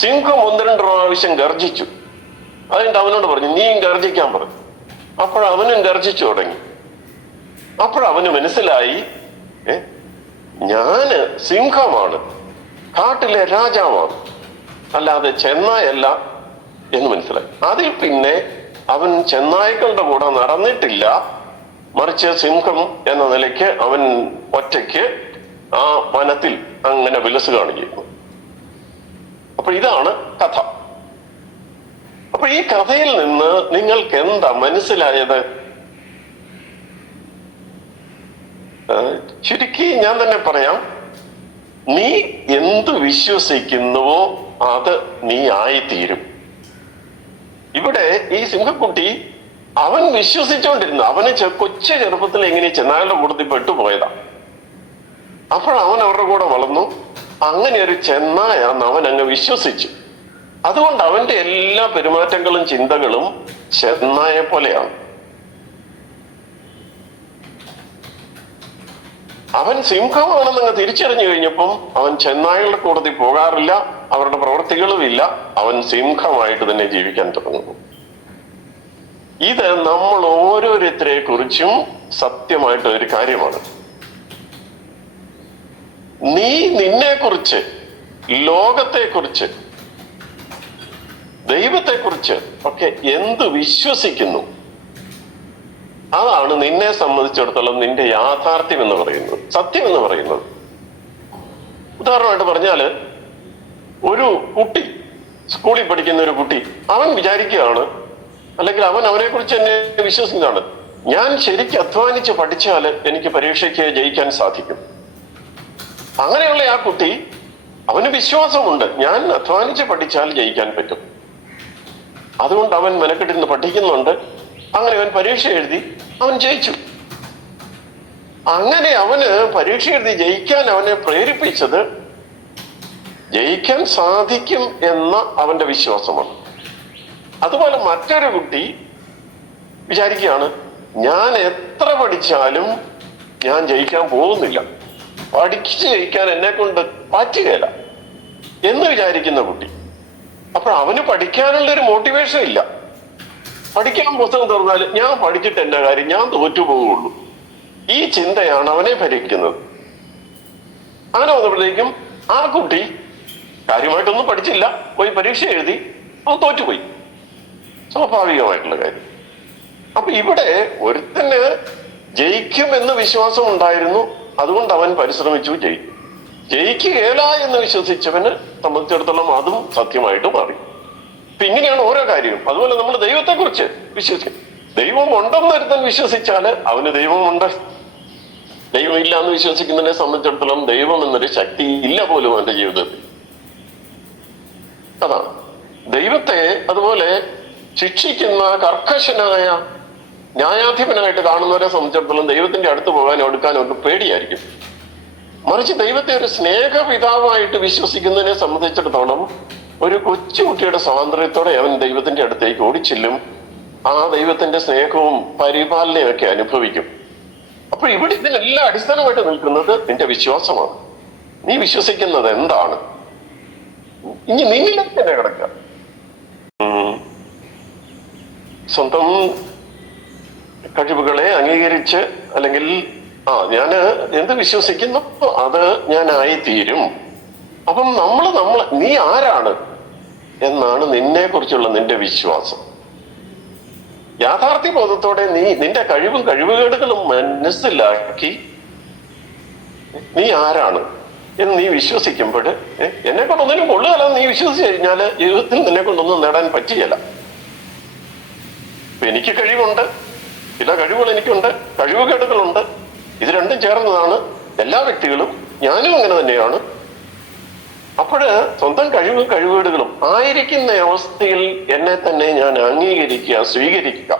സിംഹം 1-2 പ്രാവശ്യം ഗർജിച്ചു. അതുകൊണ്ട് അവനോട് പറഞ്ഞു, നീയും ഗർജിക്കാൻ പറഞ്ഞു. അപ്പോഴവനും ഗർജിച്ചു തുടങ്ങി. അപ്പോഴവന് മനസ്സിലായി, ഞാന് സിംഹമാണ്, കാട്ടിലെ രാജാവാണ്, അല്ലാതെ ചെന്നായല്ല എന്ന് മനസ്സിലായി. അതിൽ പിന്നെ അവൻ ചെന്നായ്ക്കളുടെ കൂടെ നടന്നിട്ടില്ല, മറിച്ച് സിംഹം എന്ന നിലയ്ക്ക് അവൻ ഒറ്റയ്ക്ക് ആ വനത്തിൽ അങ്ങനെ വിലസുകയാണ് ചെയ്യുന്നത്. അപ്പൊ ഇതാണ് കഥ. അപ്പൊ ഈ കഥയിൽ നിന്ന് നിങ്ങൾക്ക് എന്താ മനസ്സിലായത്? ചുരുക്കി ഞാൻ തന്നെ പറയാം, നീ എന്ത് വിശ്വസിക്കുന്നുവോ അത് നീ ആയിത്തീരും. ഇവിടെ ഈ സിംഹക്കുട്ടി അവൻ വിശ്വസിച്ചുകൊണ്ടിരുന്നു. അവന് കൊച്ചു ചെറുപ്പത്തിൽ എങ്ങനെ ചെന്നായുടെ കൂട്ടത്തിൽ പെട്ടുപോയതാ. അപ്പോഴവൻ അവരുടെ കൂടെ വളർന്നു. അങ്ങനെ ഒരു ചെന്നായാന്ന് അവൻ അങ്ങ് വിശ്വസിച്ചു. അതുകൊണ്ട് അവന്റെ എല്ലാ പെരുമാറ്റങ്ങളും ചിന്തകളും ചെന്നായെ പോലെയാണ്. അവൻ സിംഹമാണെന്നങ്ങ് തിരിച്ചറിഞ്ഞു കഴിഞ്ഞപ്പം അവൻ ചെന്നായകളുടെ കൂട്ടത്തിൽ പോകാറില്ല, അവരുടെ പ്രവൃത്തികളും ഇല്ല. അവൻ സിംഹമായിട്ട് തന്നെ ജീവിക്കാൻ തുടങ്ങുന്നു. ഇത് നമ്മൾ ഓരോരുത്തരെ കുറിച്ചും സത്യമായിട്ട് ഒരു കാര്യമാണ്. നീ നിന്നെക്കുറിച്ച്, ലോകത്തെക്കുറിച്ച്, ദൈവത്തെക്കുറിച്ച് ഒക്കെ എന്ത് വിശ്വസിക്കുന്നു, അതാണ് നിന്നെ സംബന്ധിച്ചിടത്തോളം നിന്റെ യാഥാർത്ഥ്യം എന്ന് പറയുന്നത്, സത്യം എന്ന് പറയുന്നത്. ഉദാഹരണമായിട്ട് പറഞ്ഞാല്, ഒരു കുട്ടി, സ്കൂളിൽ പഠിക്കുന്ന ഒരു കുട്ടി, അവൻ വിചാരിക്കുകയാണ്, അല്ലെങ്കിൽ അവൻ അവനെ കുറിച്ച് തന്നെ വിശ്വസിക്കുന്നതാണ്, ഞാൻ ശരിക്കും അധ്വാനിച്ച് പഠിച്ചാൽ എനിക്ക് പരീക്ഷയ്ക്ക് ജയിക്കാൻ സാധിക്കും. അങ്ങനെയുള്ള ആ കുട്ടി, അവന് വിശ്വാസമുണ്ട്, ഞാൻ അധ്വാനിച്ച് പഠിച്ചാൽ ജയിക്കാൻ പറ്റും. അതുകൊണ്ട് അവൻ മെനക്കെട്ടിരുന്ന് പഠിക്കുന്നുണ്ട്. അങ്ങനെ അവൻ പരീക്ഷ എഴുതി, അവൻ ജയിച്ചു. അങ്ങനെ അവന് പരീക്ഷ എഴുതി ജയിക്കാൻ അവനെ പ്രേരിപ്പിച്ചത് ജയിക്കാൻ സാധിക്കും എന്ന അവന്റെ വിശ്വാസമാണ്. അതുപോലെ മറ്റൊരു കുട്ടി വിചാരിക്കുകയാണ്, ഞാൻ എത്ര പഠിച്ചാലും ഞാൻ ജയിക്കാൻ പോകുന്നില്ല, പഠിച്ച് ജയിക്കാൻ എന്നെ കൊണ്ട് പറ്റുകയില്ല എന്ന് വിചാരിക്കുന്ന കുട്ടി. അപ്പൊ അവന് പഠിക്കാനുള്ളൊരു മോട്ടിവേഷൻ ഇല്ല. പഠിക്കാൻ പുസ്തകം തുറന്നാൽ ഞാൻ പഠിച്ചിട്ട് എന്റെ കാര്യം, ഞാൻ തോറ്റു പോവുള്ളൂ, ഈ ചിന്തയാണ് അവനെ ഭരിക്കുന്നത്. അങ്ങനെ വന്നപ്പോഴത്തേക്കും ആ കുട്ടി കാര്യമായിട്ടൊന്നും പഠിച്ചില്ല, പോയി പരീക്ഷ എഴുതി, അവൻ തോറ്റുപോയി. സ്വാഭാവികമായിട്ടുള്ള കാര്യം. അപ്പൊ ഇവിടെ ഒരുത്തന് ജയിക്കുമെന്ന് വിശ്വാസം ഉണ്ടായിരുന്നു, അതുകൊണ്ട് അവൻ പരിശ്രമിച്ചു, ജയിക്കുകയില്ല എന്ന് വിശ്വസിച്ചവന് സംബന്ധിച്ചിടത്തോളം അതും സത്യമായിട്ട് മാറി. അപ്പൊ ഇങ്ങനെയാണ് ഓരോ കാര്യവും. അതുപോലെ നമ്മൾ ദൈവത്തെ കുറിച്ച് വിശ്വസിക്കും. ദൈവം ഉണ്ടെന്ന് ഒരുത്തൻ വിശ്വസിച്ചാല് അവന് ദൈവമുണ്ട്. ദൈവമില്ല എന്ന് വിശ്വസിക്കുന്നതിനെ സംബന്ധിച്ചിടത്തോളം ദൈവം എന്നൊരു ശക്തി ഇല്ല പോലും അവന്റെ ജീവിതത്തിൽ. അതാണ് ദൈവത്തെ അതുപോലെ ശിക്ഷിക്കുന്ന കർക്കശനായ ന്യായാധിപനായിട്ട് കാണുന്നവരെ സംബന്ധിച്ചിടത്തോളം ദൈവത്തിന്റെ അടുത്ത് പോകാനോ എടുക്കാനോ ഒക്കെ പേടിയായിരിക്കും. മറിച്ച് ദൈവത്തെ ഒരു സ്നേഹപിതാവായിട്ട് വിശ്വസിക്കുന്നതിനെ സംബന്ധിച്ചിടത്തോളം ഒരു കൊച്ചുകുട്ടിയുടെ സ്വാതന്ത്ര്യത്തോടെ അവൻ ദൈവത്തിന്റെ അടുത്തേക്ക് ഓടിച്ചെല്ലും. ആ ദൈവത്തിന്റെ സ്നേഹവും പരിപാലനയും ഒക്കെ അനുഭവിക്കും. അപ്പൊ ഇവിടെ ഇതിനെല്ലാം അടിസ്ഥാനമായിട്ട് നിൽക്കുന്നത് നിന്റെ വിശ്വാസമാണ്. നീ വിശ്വസിക്കുന്നത് എന്താണ്? ഇനി നിന്നിലേക്ക് തന്നെ കിടക്കുക. സ്വന്തം കഴിവുകളെ അംഗീകരിച്ച്, അല്ലെങ്കിൽ ഞാന് എന്ത് വിശ്വസിക്കുന്നു അത് ഞാൻ ആയിത്തീരും. അപ്പം നീ ആരാണ് എന്നാണ് നിന്നെ കുറിച്ചുള്ള നിന്റെ വിശ്വാസം. യാഥാർത്ഥ്യബോധത്തോടെ നിന്റെ കഴിവുകേടുകളും മനസ്സിലാക്കി നീ ആരാണ് എന്ന് നീ വിശ്വസിക്കുമ്പോൾ, എന്നെ കൊണ്ടൊന്നിനും കൊള്ളുകയല്ല നീ വിശ്വസിച്ച് കഴിഞ്ഞാല് ജീവിതത്തിൽ നിന്നെ കൊണ്ടൊന്നും നേടാൻ പറ്റുകയില്ല. എനിക്ക് കഴിവുണ്ട്, ചില കഴിവുകൾ എനിക്കുണ്ട്, കഴിവുകേടുകളുണ്ട്. ഇത് രണ്ടും ചേർന്നതാണ് എല്ലാ വ്യക്തികളും. ഞാനും അങ്ങനെ തന്നെയാണ്. അപ്പോഴ് സ്വന്തം കഴിവുകേടുകളും ആയിരിക്കുന്ന അവസ്ഥയിൽ എന്നെ തന്നെ ഞാൻ അംഗീകരിക്കുക, സ്വീകരിക്കുക.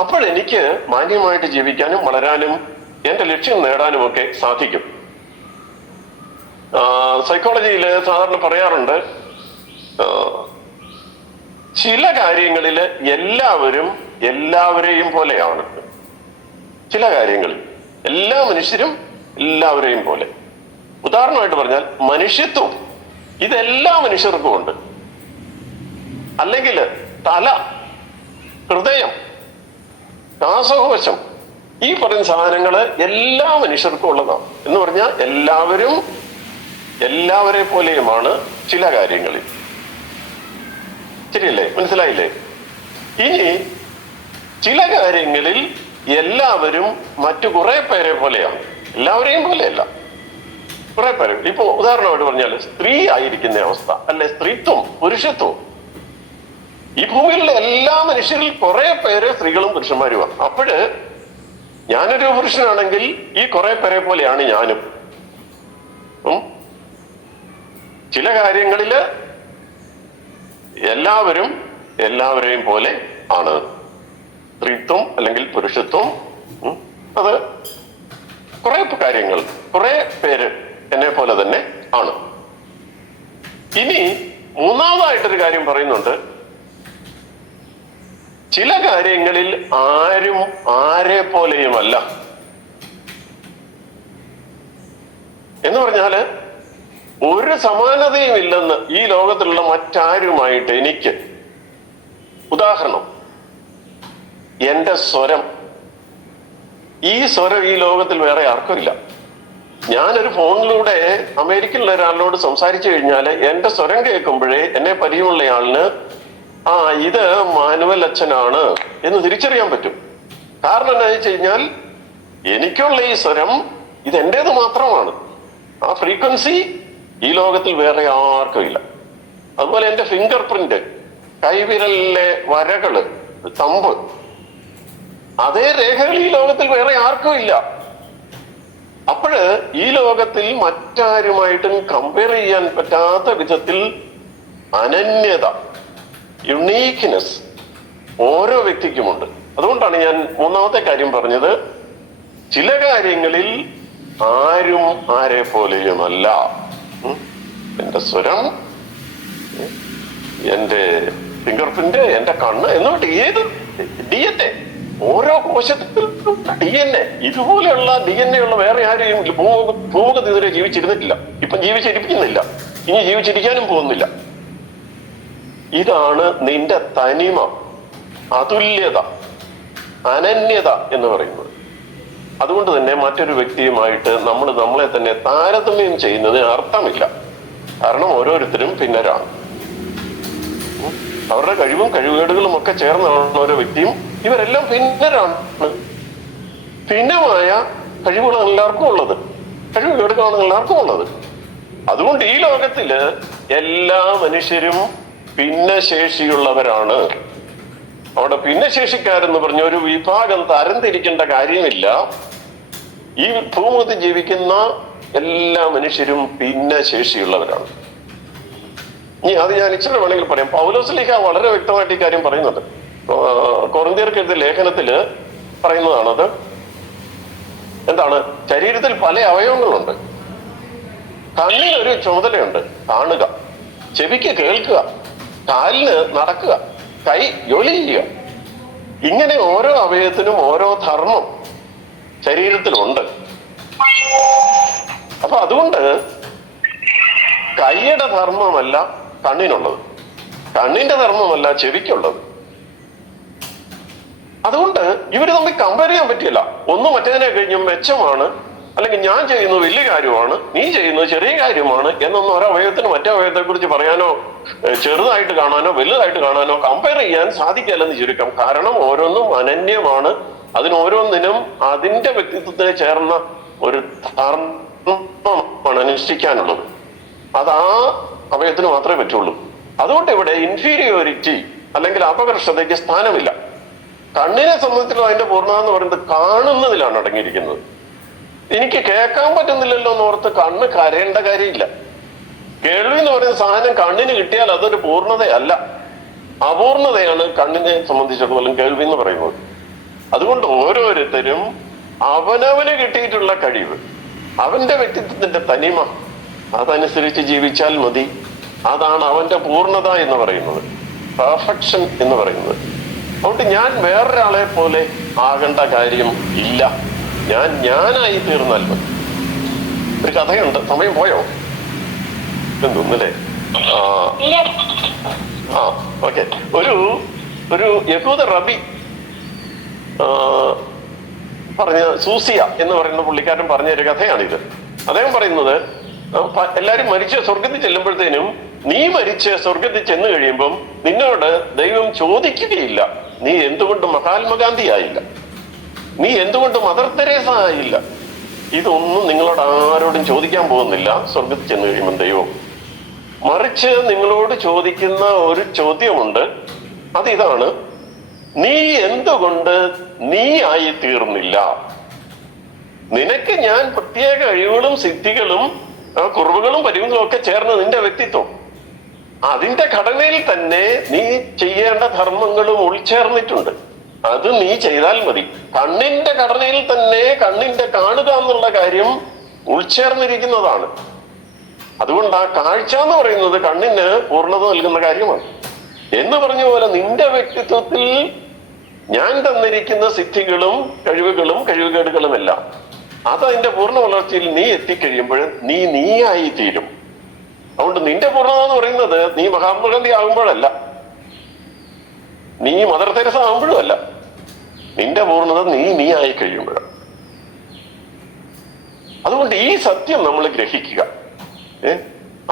അപ്പോഴെനിക്ക് മാന്യമായിട്ട് ജീവിക്കാനും വളരാനും എന്റെ ലക്ഷ്യം നേടാനും ഒക്കെ സാധിക്കും. സൈക്കോളജിയിൽ സാധാരണ പറയാറുണ്ട്, ചില കാര്യങ്ങളില് എല്ലാവരെയും പോലെയാണ്. ചില കാര്യങ്ങളിൽ എല്ലാ മനുഷ്യരും എല്ലാവരെയും പോലെ. ഉദാഹരണമായിട്ട് പറഞ്ഞാൽ മനുഷ്യത്വം ഇതെല്ലാ മനുഷ്യർക്കും ഉണ്ട്. അല്ലെങ്കിൽ തല, ഹൃദയം, ശ്വാസകോശം, ഈ പറയുന്ന സാധനങ്ങള് എല്ലാ മനുഷ്യർക്കും ഉള്ളതാണ്. എന്ന് പറഞ്ഞാൽ എല്ലാവരെ പോലെയുമാണ് ചില കാര്യങ്ങളിൽ. ശരിയല്ലേ? മനസ്സിലായില്ലേ? ഇനി ചില കാര്യങ്ങളിൽ എല്ലാവരും മറ്റു കുറെ പേരെ പോലെയാണ്. എല്ലാവരെയും പോലെയല്ല, കുറെ പേര്. ഇപ്പൊ ഉദാഹരണമായിട്ട് പറഞ്ഞാൽ സ്ത്രീ ആയിരിക്കുന്ന അവസ്ഥ, അല്ലെ സ്ത്രീത്വം, പുരുഷത്വം. ഈ ഭൂമിയിലുള്ള എല്ലാ മനുഷ്യരിൽ കുറെ പേര് സ്ത്രീകളും പുരുഷന്മാരുമാണ്. അപ്പോഴ് ഞാനൊരു പുരുഷനാണെങ്കിൽ ഈ കുറെ പേരെ പോലെയാണ് ഞാനും. ചില കാര്യങ്ങളില് എല്ലാവരെയും പോലെ ആണ്. സ്ത്രീത്വം അല്ലെങ്കിൽ പുരുഷത്വം, അത് കുറെ കാര്യങ്ങൾ, കുറെ പേര് എന്നെ പോലെ തന്നെ ആണ്. ഇനി മൂന്നാമതായിട്ടൊരു കാര്യം പറയുന്നുണ്ട്, ചില കാര്യങ്ങളിൽ ആരെ പോലെയുമല്ല. എന്ന് പറഞ്ഞാല് ഒരു സമാനതയും ഇല്ലെന്ന് ഈ ലോകത്തിലുള്ള മറ്റാരുമായിട്ട് എനിക്ക്. ഉദാഹരണം, എന്റെ സ്വരം, ഈ സ്വരം ഈ ലോകത്തിൽ വേറെ ആർക്കും ഇല്ല. ഞാനൊരു ഫോണിലൂടെ അമേരിക്കയിലുള്ള ഒരാളിനോട് സംസാരിച്ചു കഴിഞ്ഞാല് എന്റെ സ്വരം കേൾക്കുമ്പോഴേ എന്നെ പരിചയമുള്ള ആളിന് ഇത് മാനുവൽ അച്ഛനാണ് എന്ന് തിരിച്ചറിയാൻ പറ്റും. കാരണം എന്താ വെച്ച് കഴിഞ്ഞാൽ എനിക്കുള്ള ഈ സ്വരം ഇത് എന്റേത് മാത്രമാണ്. ആ ഫ്രീക്വൻസി ഈ ലോകത്തിൽ വേറെ ആർക്കും ഇല്ല. അതുപോലെ എന്റെ ഫിംഗർ പ്രിന്റ്, കൈവിരലിലെ വരകള്, തമ്പ്, അതേ രേഖകൾ ഈ ലോകത്തിൽ വേറെ ആർക്കും ഇല്ല. അപ്പോഴ് ഈ ലോകത്തിൽ മറ്റാരുമായിട്ടും കമ്പയർ ചെയ്യാൻ പറ്റാത്ത വിധത്തിൽ അനന്യത യുണീക്ക്നെസ് ഓരോ വ്യക്തിക്കുമുണ്ട്. അതുകൊണ്ടാണ് ഞാൻ മൂന്നാമത്തെ കാര്യം പറഞ്ഞത്, ചില കാര്യങ്ങളിൽ ആരും ആരെ പോലെയുമല്ല. എന്റെ സ്വരം, എന്റെ ഫിംഗർ പ്രിന്റ്, എന്റെ കണ്ണ് എന്നിട്ട് ഏത് DNA, ഓരോ കോശത്തിലും DNA, ഇതുപോലെയുള്ള DNA ഉള്ള വേറെ ആരെയും ഭൂമുഖത്ത് ഇതുവരെ ജീവിച്ചിരുന്നിട്ടില്ല, ഇപ്പം ജീവിച്ചിരിക്കുന്നില്ല, ഇനി ജീവിച്ചിരിക്കാനും പോകുന്നില്ല. ഇതാണ് നിന്റെ തനിമ, അതുല്യത, അനന്യത എന്ന് പറയുന്നത്. അതുകൊണ്ട് തന്നെ മറ്റൊരു വ്യക്തിയുമായിട്ട് നമ്മൾ നമ്മളെ തന്നെ താരതമ്യം ചെയ്യുന്നതിന് അർത്ഥമില്ല. കാരണം ഓരോരുത്തരും ഭിന്നരാണ്. അവരുടെ കഴിവും കഴിവുകേടുകളും ഒക്കെ ചേർന്നാണ് ഓരോ വ്യക്തിയും. ഇവരെല്ലാം ഭിന്നരാണ്. ഭിന്നമായ കഴിവുകളാണ് എല്ലാവർക്കും ഉള്ളത്, കഴിവുകേടുകളാണ് എല്ലാവർക്കും ഉള്ളത്. അതുകൊണ്ട് ഈ ലോകത്തില് എല്ലാ മനുഷ്യരും ഭിന്നശേഷിയുള്ളവരാണ്. അവിടെ ഭിന്നശേഷിക്കാരെന്ന് പറഞ്ഞ ഒരു വിഭാഗം തരംതിരിക്കേണ്ട കാര്യമില്ല. ഈ ഭൂമുഖത്ത് ജീവിക്കുന്ന എല്ലാ മനുഷ്യരും ഭിന്നശേഷിയുള്ളവരാണ്. ഇനി അത് ഞാൻ ഇച്ചിരി വേണമെങ്കിൽ പറയാം. പൗലോസ്ലീഹ വളരെ വ്യക്തമായിട്ട് ഈ കാര്യം പറയുന്നുണ്ട്. കൊറിന്ത്യർക്ക് എഴുതിയ ലേഖനത്തില് പറയുന്നതാണത്. എന്താണ്? ശരീരത്തിൽ പല അവയവങ്ങളുണ്ട്. കണ്ണിനൊരു ചുമതലയുണ്ട്, കാണുക. ചെവിക്ക് കേൾക്കുക. കാലിന് നടക്കുക. കൈ ജോലി ചെയ്യുക. ഇങ്ങനെ ഓരോ അവയവത്തിനും ഓരോ ധർമ്മം ശരീരത്തിലുണ്ട്. അപ്പൊ അതുകൊണ്ട് കൈയുടെ ധർമ്മമല്ല കണ്ണിനുള്ളത്, കണ്ണിന്റെ ധർമ്മമല്ല ചെവിക്കുള്ളത്. അതുകൊണ്ട് ഇവര് തമ്മിൽ കമ്പയർ ചെയ്യാൻ പറ്റില്ല. ഒന്ന് മറ്റേതിനെ കഴിഞ്ഞും മെച്ചമാണ്, അല്ലെങ്കിൽ ഞാൻ ചെയ്യുന്നത് വലിയ കാര്യമാണ്, നീ ചെയ്യുന്നത് ചെറിയ കാര്യമാണ് എന്നൊന്നും ഒരവയവത്തിന് മറ്റേ അവയവത്തെ കുറിച്ച് പറയാനോ ചെറുതായിട്ട് കാണാനോ വലുതായിട്ട് കാണാനോ കമ്പയർ ചെയ്യാൻ സാധിക്കില്ലെന്ന് ചുരുക്കം. കാരണം ഓരോന്നും അനന്യമാണ്. അതിനോരോന്നിനും അതിന്റെ വ്യക്തിത്വത്തിന് ചേർന്ന ഒരു ധർമ്മമാണ് അനുഷ്ഠിക്കാനുള്ളത്. അത് ആ അവയവത്തിന് മാത്രമേ പറ്റുള്ളൂ. അതുകൊണ്ട് ഇവിടെ ഇൻഫീരിയോറിറ്റി അല്ലെങ്കിൽ അപകർഷതയ്ക്ക് സ്ഥാനമില്ല. കണ്ണിനെ സംബന്ധിച്ചുള്ള അതിന്റെ പൂർണ്ണത എന്ന് പറയുന്നത് കാണുന്നതിലാണ് അടങ്ങിയിരിക്കുന്നത്. എനിക്ക് കേൾക്കാൻ പറ്റുന്നില്ലല്ലോ എന്ന് ഓർത്ത് കണ്ണ് കരയേണ്ട കാര്യമില്ല. കേൾവി എന്ന് പറയുന്ന സാധനം കണ്ണിന് കിട്ടിയാൽ അതൊരു പൂർണ്ണതയല്ല, അപൂർണതയാണ് കണ്ണിനെ സംബന്ധിച്ചിടത്തോളം കേൾവി എന്ന് പറയുന്നത്. അതുകൊണ്ട് ഓരോരുത്തരും അവനവന് കിട്ടിയിട്ടുള്ള കഴിവ്, അവന്റെ വ്യക്തിത്വത്തിന്റെ തനിമ, അതനുസരിച്ച് ജീവിച്ചാൽ മതി. അതാണ് അവന്റെ പൂർണ്ണത എന്ന് പറയുന്നത്, പെർഫെക്ഷൻ എന്ന് പറയുന്നത്. അതുകൊണ്ട് ഞാൻ വേറൊരാളെ പോലെ ആകേണ്ട കാര്യം ഇല്ല. ഞാനായി തീർന്നാൽ മതി. ഒരു കഥയുണ്ട്, സമയം പോയോ എന്തോന്നല്ലേ? ഓക്കെ. ഒരു യഹൂദ റബി പറഞ്ഞ സൂസിയ എന്ന് പറയുന്ന പുള്ളിക്കാരൻ പറഞ്ഞ ഒരു കഥയാണിത്. അദ്ദേഹം പറയുന്നത്, എല്ലാരും മരിച്ച് സ്വർഗത്തിൽ ചെല്ലുമ്പോഴത്തേനും നീ മരിച്ച് സ്വർഗത്തിൽ ചെന്ന് കഴിയുമ്പം നിന്നോട് ദൈവം ചോദിക്കുകയില്ല നീ എന്തുകൊണ്ട് മഹാത്മാഗാന്ധി ആയില്ല, നീ എന്തുകൊണ്ട് മദർ തെരേസ ആയില്ല. ഇതൊന്നും നിങ്ങളോട് ആരോടും ചോദിക്കാൻ പോകുന്നില്ല സ്വർഗത്തിൽ ചെന്ന് കഴിയുമ്പോൾ ദൈവം. മറിച്ച് നിങ്ങളോട് ചോദിക്കുന്ന ഒരു ചോദ്യമുണ്ട്. അതിതാണ്, നീ എന്തുകൊണ്ട് നീ ആയി തീർന്നില്ല? നിനക്ക് ഞാൻ പ്രത്യേക കഴിവുകളും സിദ്ധികളും കുറവുകളും പരിവുകളും ഒക്കെ ചേർന്ന് നിന്റെ വ്യക്തിത്വം, അതിന്റെ ഘടനയിൽ തന്നെ നീ ചെയ്യേണ്ട ധർമ്മങ്ങളും ഉൾച്ചേർന്നിട്ടുണ്ട്. അത് നീ ചെയ്താൽ മതി. കണ്ണിന്റെ ഘടനയിൽ തന്നെ കണ്ണിന്റെ കാണുക എന്നുള്ള കാര്യം ഉൾച്ചേർന്നിരിക്കുന്നതാണ്. അതുകൊണ്ട് ആ കാഴ്ച എന്ന് പറയുന്നത് കണ്ണിന് പൂർണ്ണത നൽകുന്ന കാര്യമാണ്. എന്ന് പറഞ്ഞ പോലെ നിന്റെ വ്യക്തിത്വത്തിൽ ഞാൻ തന്നിരിക്കുന്ന സിദ്ധികളും കഴിവുകളും കഴിവുകേടുകളും എല്ലാം അതതിന്റെ പൂർണ്ണ വളർച്ചയിൽ നീ എത്തിക്കഴിയുമ്പോൾ നീയായി തീരും. അതുകൊണ്ട് നിന്റെ പൂർണ്ണത എന്ന് പറയുന്നത് നീ മഹാത്മാഗാന്ധി ആകുമ്പോഴല്ല, നീ മദർ തെരേസ ആകുമ്പോഴും അല്ല. നിന്റെ പൂർണ്ണത നീ ആയി കഴിയുമ്പോഴാണ്. അതുകൊണ്ട് ഈ സത്യം നമ്മൾ ഗ്രഹിക്കുക.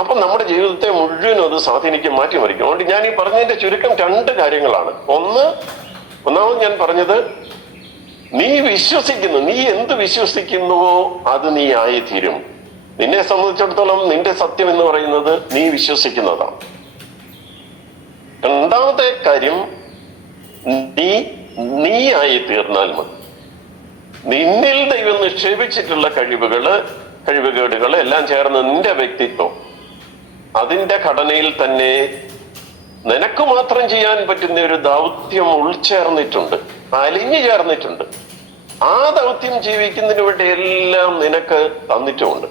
അപ്പൊ നമ്മുടെ ജീവിതത്തെ മുഴുവനും അത് സ്വാധീനിക്കും, മാറ്റിമറിക്കും. അതുകൊണ്ട് ഞാൻ ഈ പറഞ്ഞതിന്റെ ചുരുക്കം 2 കാര്യങ്ങളാണ്. ഒന്നാമത് ഞാൻ പറഞ്ഞത്, നീ വിശ്വസിക്കുന്നു, നീ എന്ത് വിശ്വസിക്കുന്നുവോ അത് നീ ആയി തീരും. നിന്നെ സംബന്ധിച്ചിടത്തോളം നിന്റെ സത്യം എന്ന് പറയുന്നത് നീ വിശ്വസിക്കുന്നതാണ്. രണ്ടാമത്തെ കാര്യം, നീ ആയി തീർന്നാൽ മതി. നിന്നിൽ ദൈവം നിക്ഷേപിച്ചിട്ടുള്ള കഴിവുകേടുകൾ എല്ലാം ചേർന്ന് നിന്റെ വ്യക്തിത്വം അതിന്റെ ഘടനയിൽ തന്നെ നിനക്ക് മാത്രം ചെയ്യാൻ പറ്റുന്ന ഒരു ദൗത്യം ഉൾച്ചേർന്നിട്ടുണ്ട്, അലിഞ്ഞു ചേർന്നിട്ടുണ്ട്. ആ ദൗത്യം ജീവിക്കുന്നതിന് വേണ്ടി എല്ലാം നിനക്ക് തന്നിട്ടുമുണ്ട്.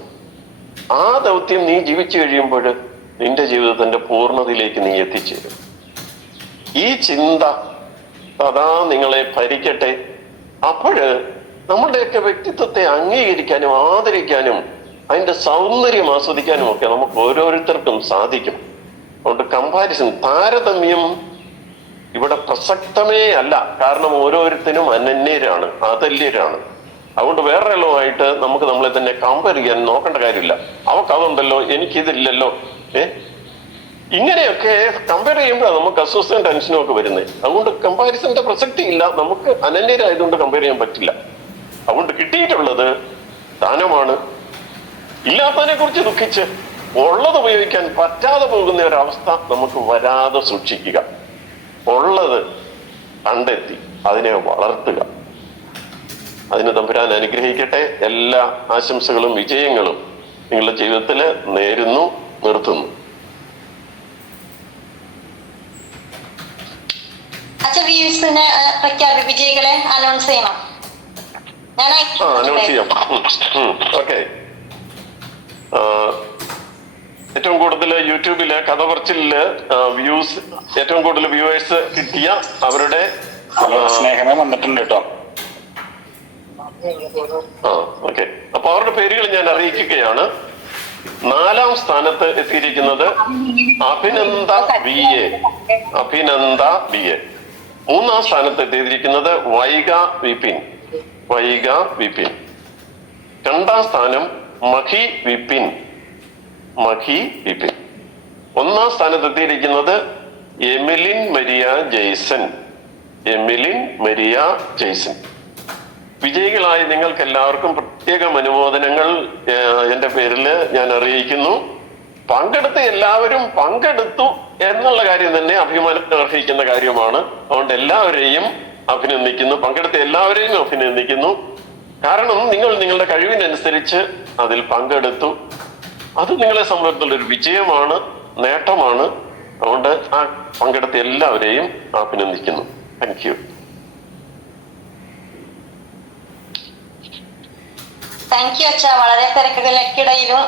ആ ദൗത്യം നീ ജീവിച്ചു കഴിയുമ്പോൾ നിന്റെ ജീവിതത്തിന്റെ പൂർണ്ണതയിലേക്ക് നീ എത്തിച്ചേരും. ഈ ചിന്ത അതാ നിങ്ങളെ ഭരിക്കട്ടെ. അപ്പോഴ് നമ്മളുടെയൊക്കെ വ്യക്തിത്വത്തെ അംഗീകരിക്കാനും ആദരിക്കാനും അതിന്റെ സൗന്ദര്യം ആസ്വദിക്കാനും ഒക്കെ നമുക്ക് ഓരോരുത്തർക്കും സാധിക്കും. അതുകൊണ്ട് കമ്പാരിസൺ, താരതമ്യം ഇവിടെ പ്രസക്തമേ അല്ല. കാരണം ഓരോരുത്തരും അനന്യരാണ്, അതല്യരാണ്. അതുകൊണ്ട് വേറൊരാളുമായിട്ട് നമുക്ക് നമ്മളെ തന്നെ കമ്പയർ ചെയ്യാൻ നോക്കേണ്ട കാര്യമില്ല. അവക്കതുണ്ടല്ലോ, എനിക്കിതില്ലല്ലോ. ഇങ്ങനെയൊക്കെ കമ്പയർ ചെയ്യുമ്പോഴാണ് നമുക്ക് അസ്വസ്ഥയും ടെൻഷനും ഒക്കെ വരുന്നത്. അതുകൊണ്ട് കമ്പാരിസന്റെ പ്രസക്തി ഇല്ല. നമുക്ക് അനന്യരായതുകൊണ്ട് കമ്പയർ ചെയ്യാൻ പറ്റില്ല. അതുകൊണ്ട് കിട്ടിയിട്ടുള്ളത് ദാനമാണ്. ഇല്ലാത്തതിനെ കുറിച്ച് ദുഃഖിച്ച് ഉള്ളത് ഉപയോഗിക്കാൻ പറ്റാതെ പോകുന്ന ഒരവസ്ഥ നമുക്ക് വരാതെ സൂക്ഷിക്കുക. ഉള്ളത് കണ്ടെത്തി അതിനെ വളർത്തുക. അതിന് തമ്പുരാൻ അനുഗ്രഹിക്കട്ടെ. എല്ലാ ആശംസകളും വിജയങ്ങളും നിങ്ങളുടെ ജീവിതത്തിൽ നേരുന്നു, നിർത്തുന്നു. വ്യൂസിനെ വിജയികളെ അനൗൺസ് ചെയ്യണം. ഞാൻ അനൗൺസ് ചെയ്യാം. ഓക്കെ. ഏറ്റവും കൂടുതൽ യൂട്യൂബില് കഥ പറച്ചില് വ്യൂസ്, ഏറ്റവും കൂടുതൽ വ്യൂവേഴ്സ് കിട്ടിയ അവരുടെ സ്നേഹമേ വന്നിട്ടുണ്ട് കേട്ടോ. ഓക്കെ. അപ്പൊ അവരുടെ പേരുകൾ ഞാൻ അറിയിക്കുകയാണ്. 4ാം സ്ഥാനത്ത് എത്തിയിരിക്കുന്നത് അഭിനന്ദ BA. അഭിനന്ദ BA. 3ാം സ്ഥാനത്ത് എത്തിയിരിക്കുന്നത് വൈഗ വിപിൻ. വൈഗ വിപിൻ. 2ാം സ്ഥാനം മഹി വിപിൻ. മഹി വിപിൻ. 1ാം സ്ഥാനത്ത് എത്തിയിരിക്കുന്നത് എമിലിൻ മരിയ ജെയ്സൺ. എമിലിൻ മരിയ ജെയ്സൺ. വിജയികളായി നിങ്ങൾക്ക് എല്ലാവർക്കും പ്രത്യേകം അനുമോദനങ്ങൾ എന്റെ പേരിൽ ഞാൻ അറിയിക്കുന്നു. പങ്കെടുത്ത എല്ലാവരും പങ്കെടുത്തു എന്നുള്ള കാര്യം തന്നെ അഭിമാനത്തിന് അർഹിക്കുന്ന കാര്യമാണ്. അതുകൊണ്ട് എല്ലാവരെയും അഭിനന്ദിക്കുന്നു, പങ്കെടുത്ത എല്ലാവരെയും അഭിനന്ദിക്കുന്നു. കാരണം നിങ്ങൾ നിങ്ങളുടെ കഴിവിനനുസരിച്ച് അതിൽ പങ്കെടുത്തു. അത് നിങ്ങളെ സംബന്ധിച്ചുള്ള ഒരു വിജയമാണ്, നേട്ടമാണ്. അതുകൊണ്ട് ആ പങ്കെടുത്ത എല്ലാവരെയും അഭിനന്ദിക്കുന്നു. Thank you. താങ്ക് യു അച്ഛ. വളരെ തിരക്കുകൾക്കിടയിലും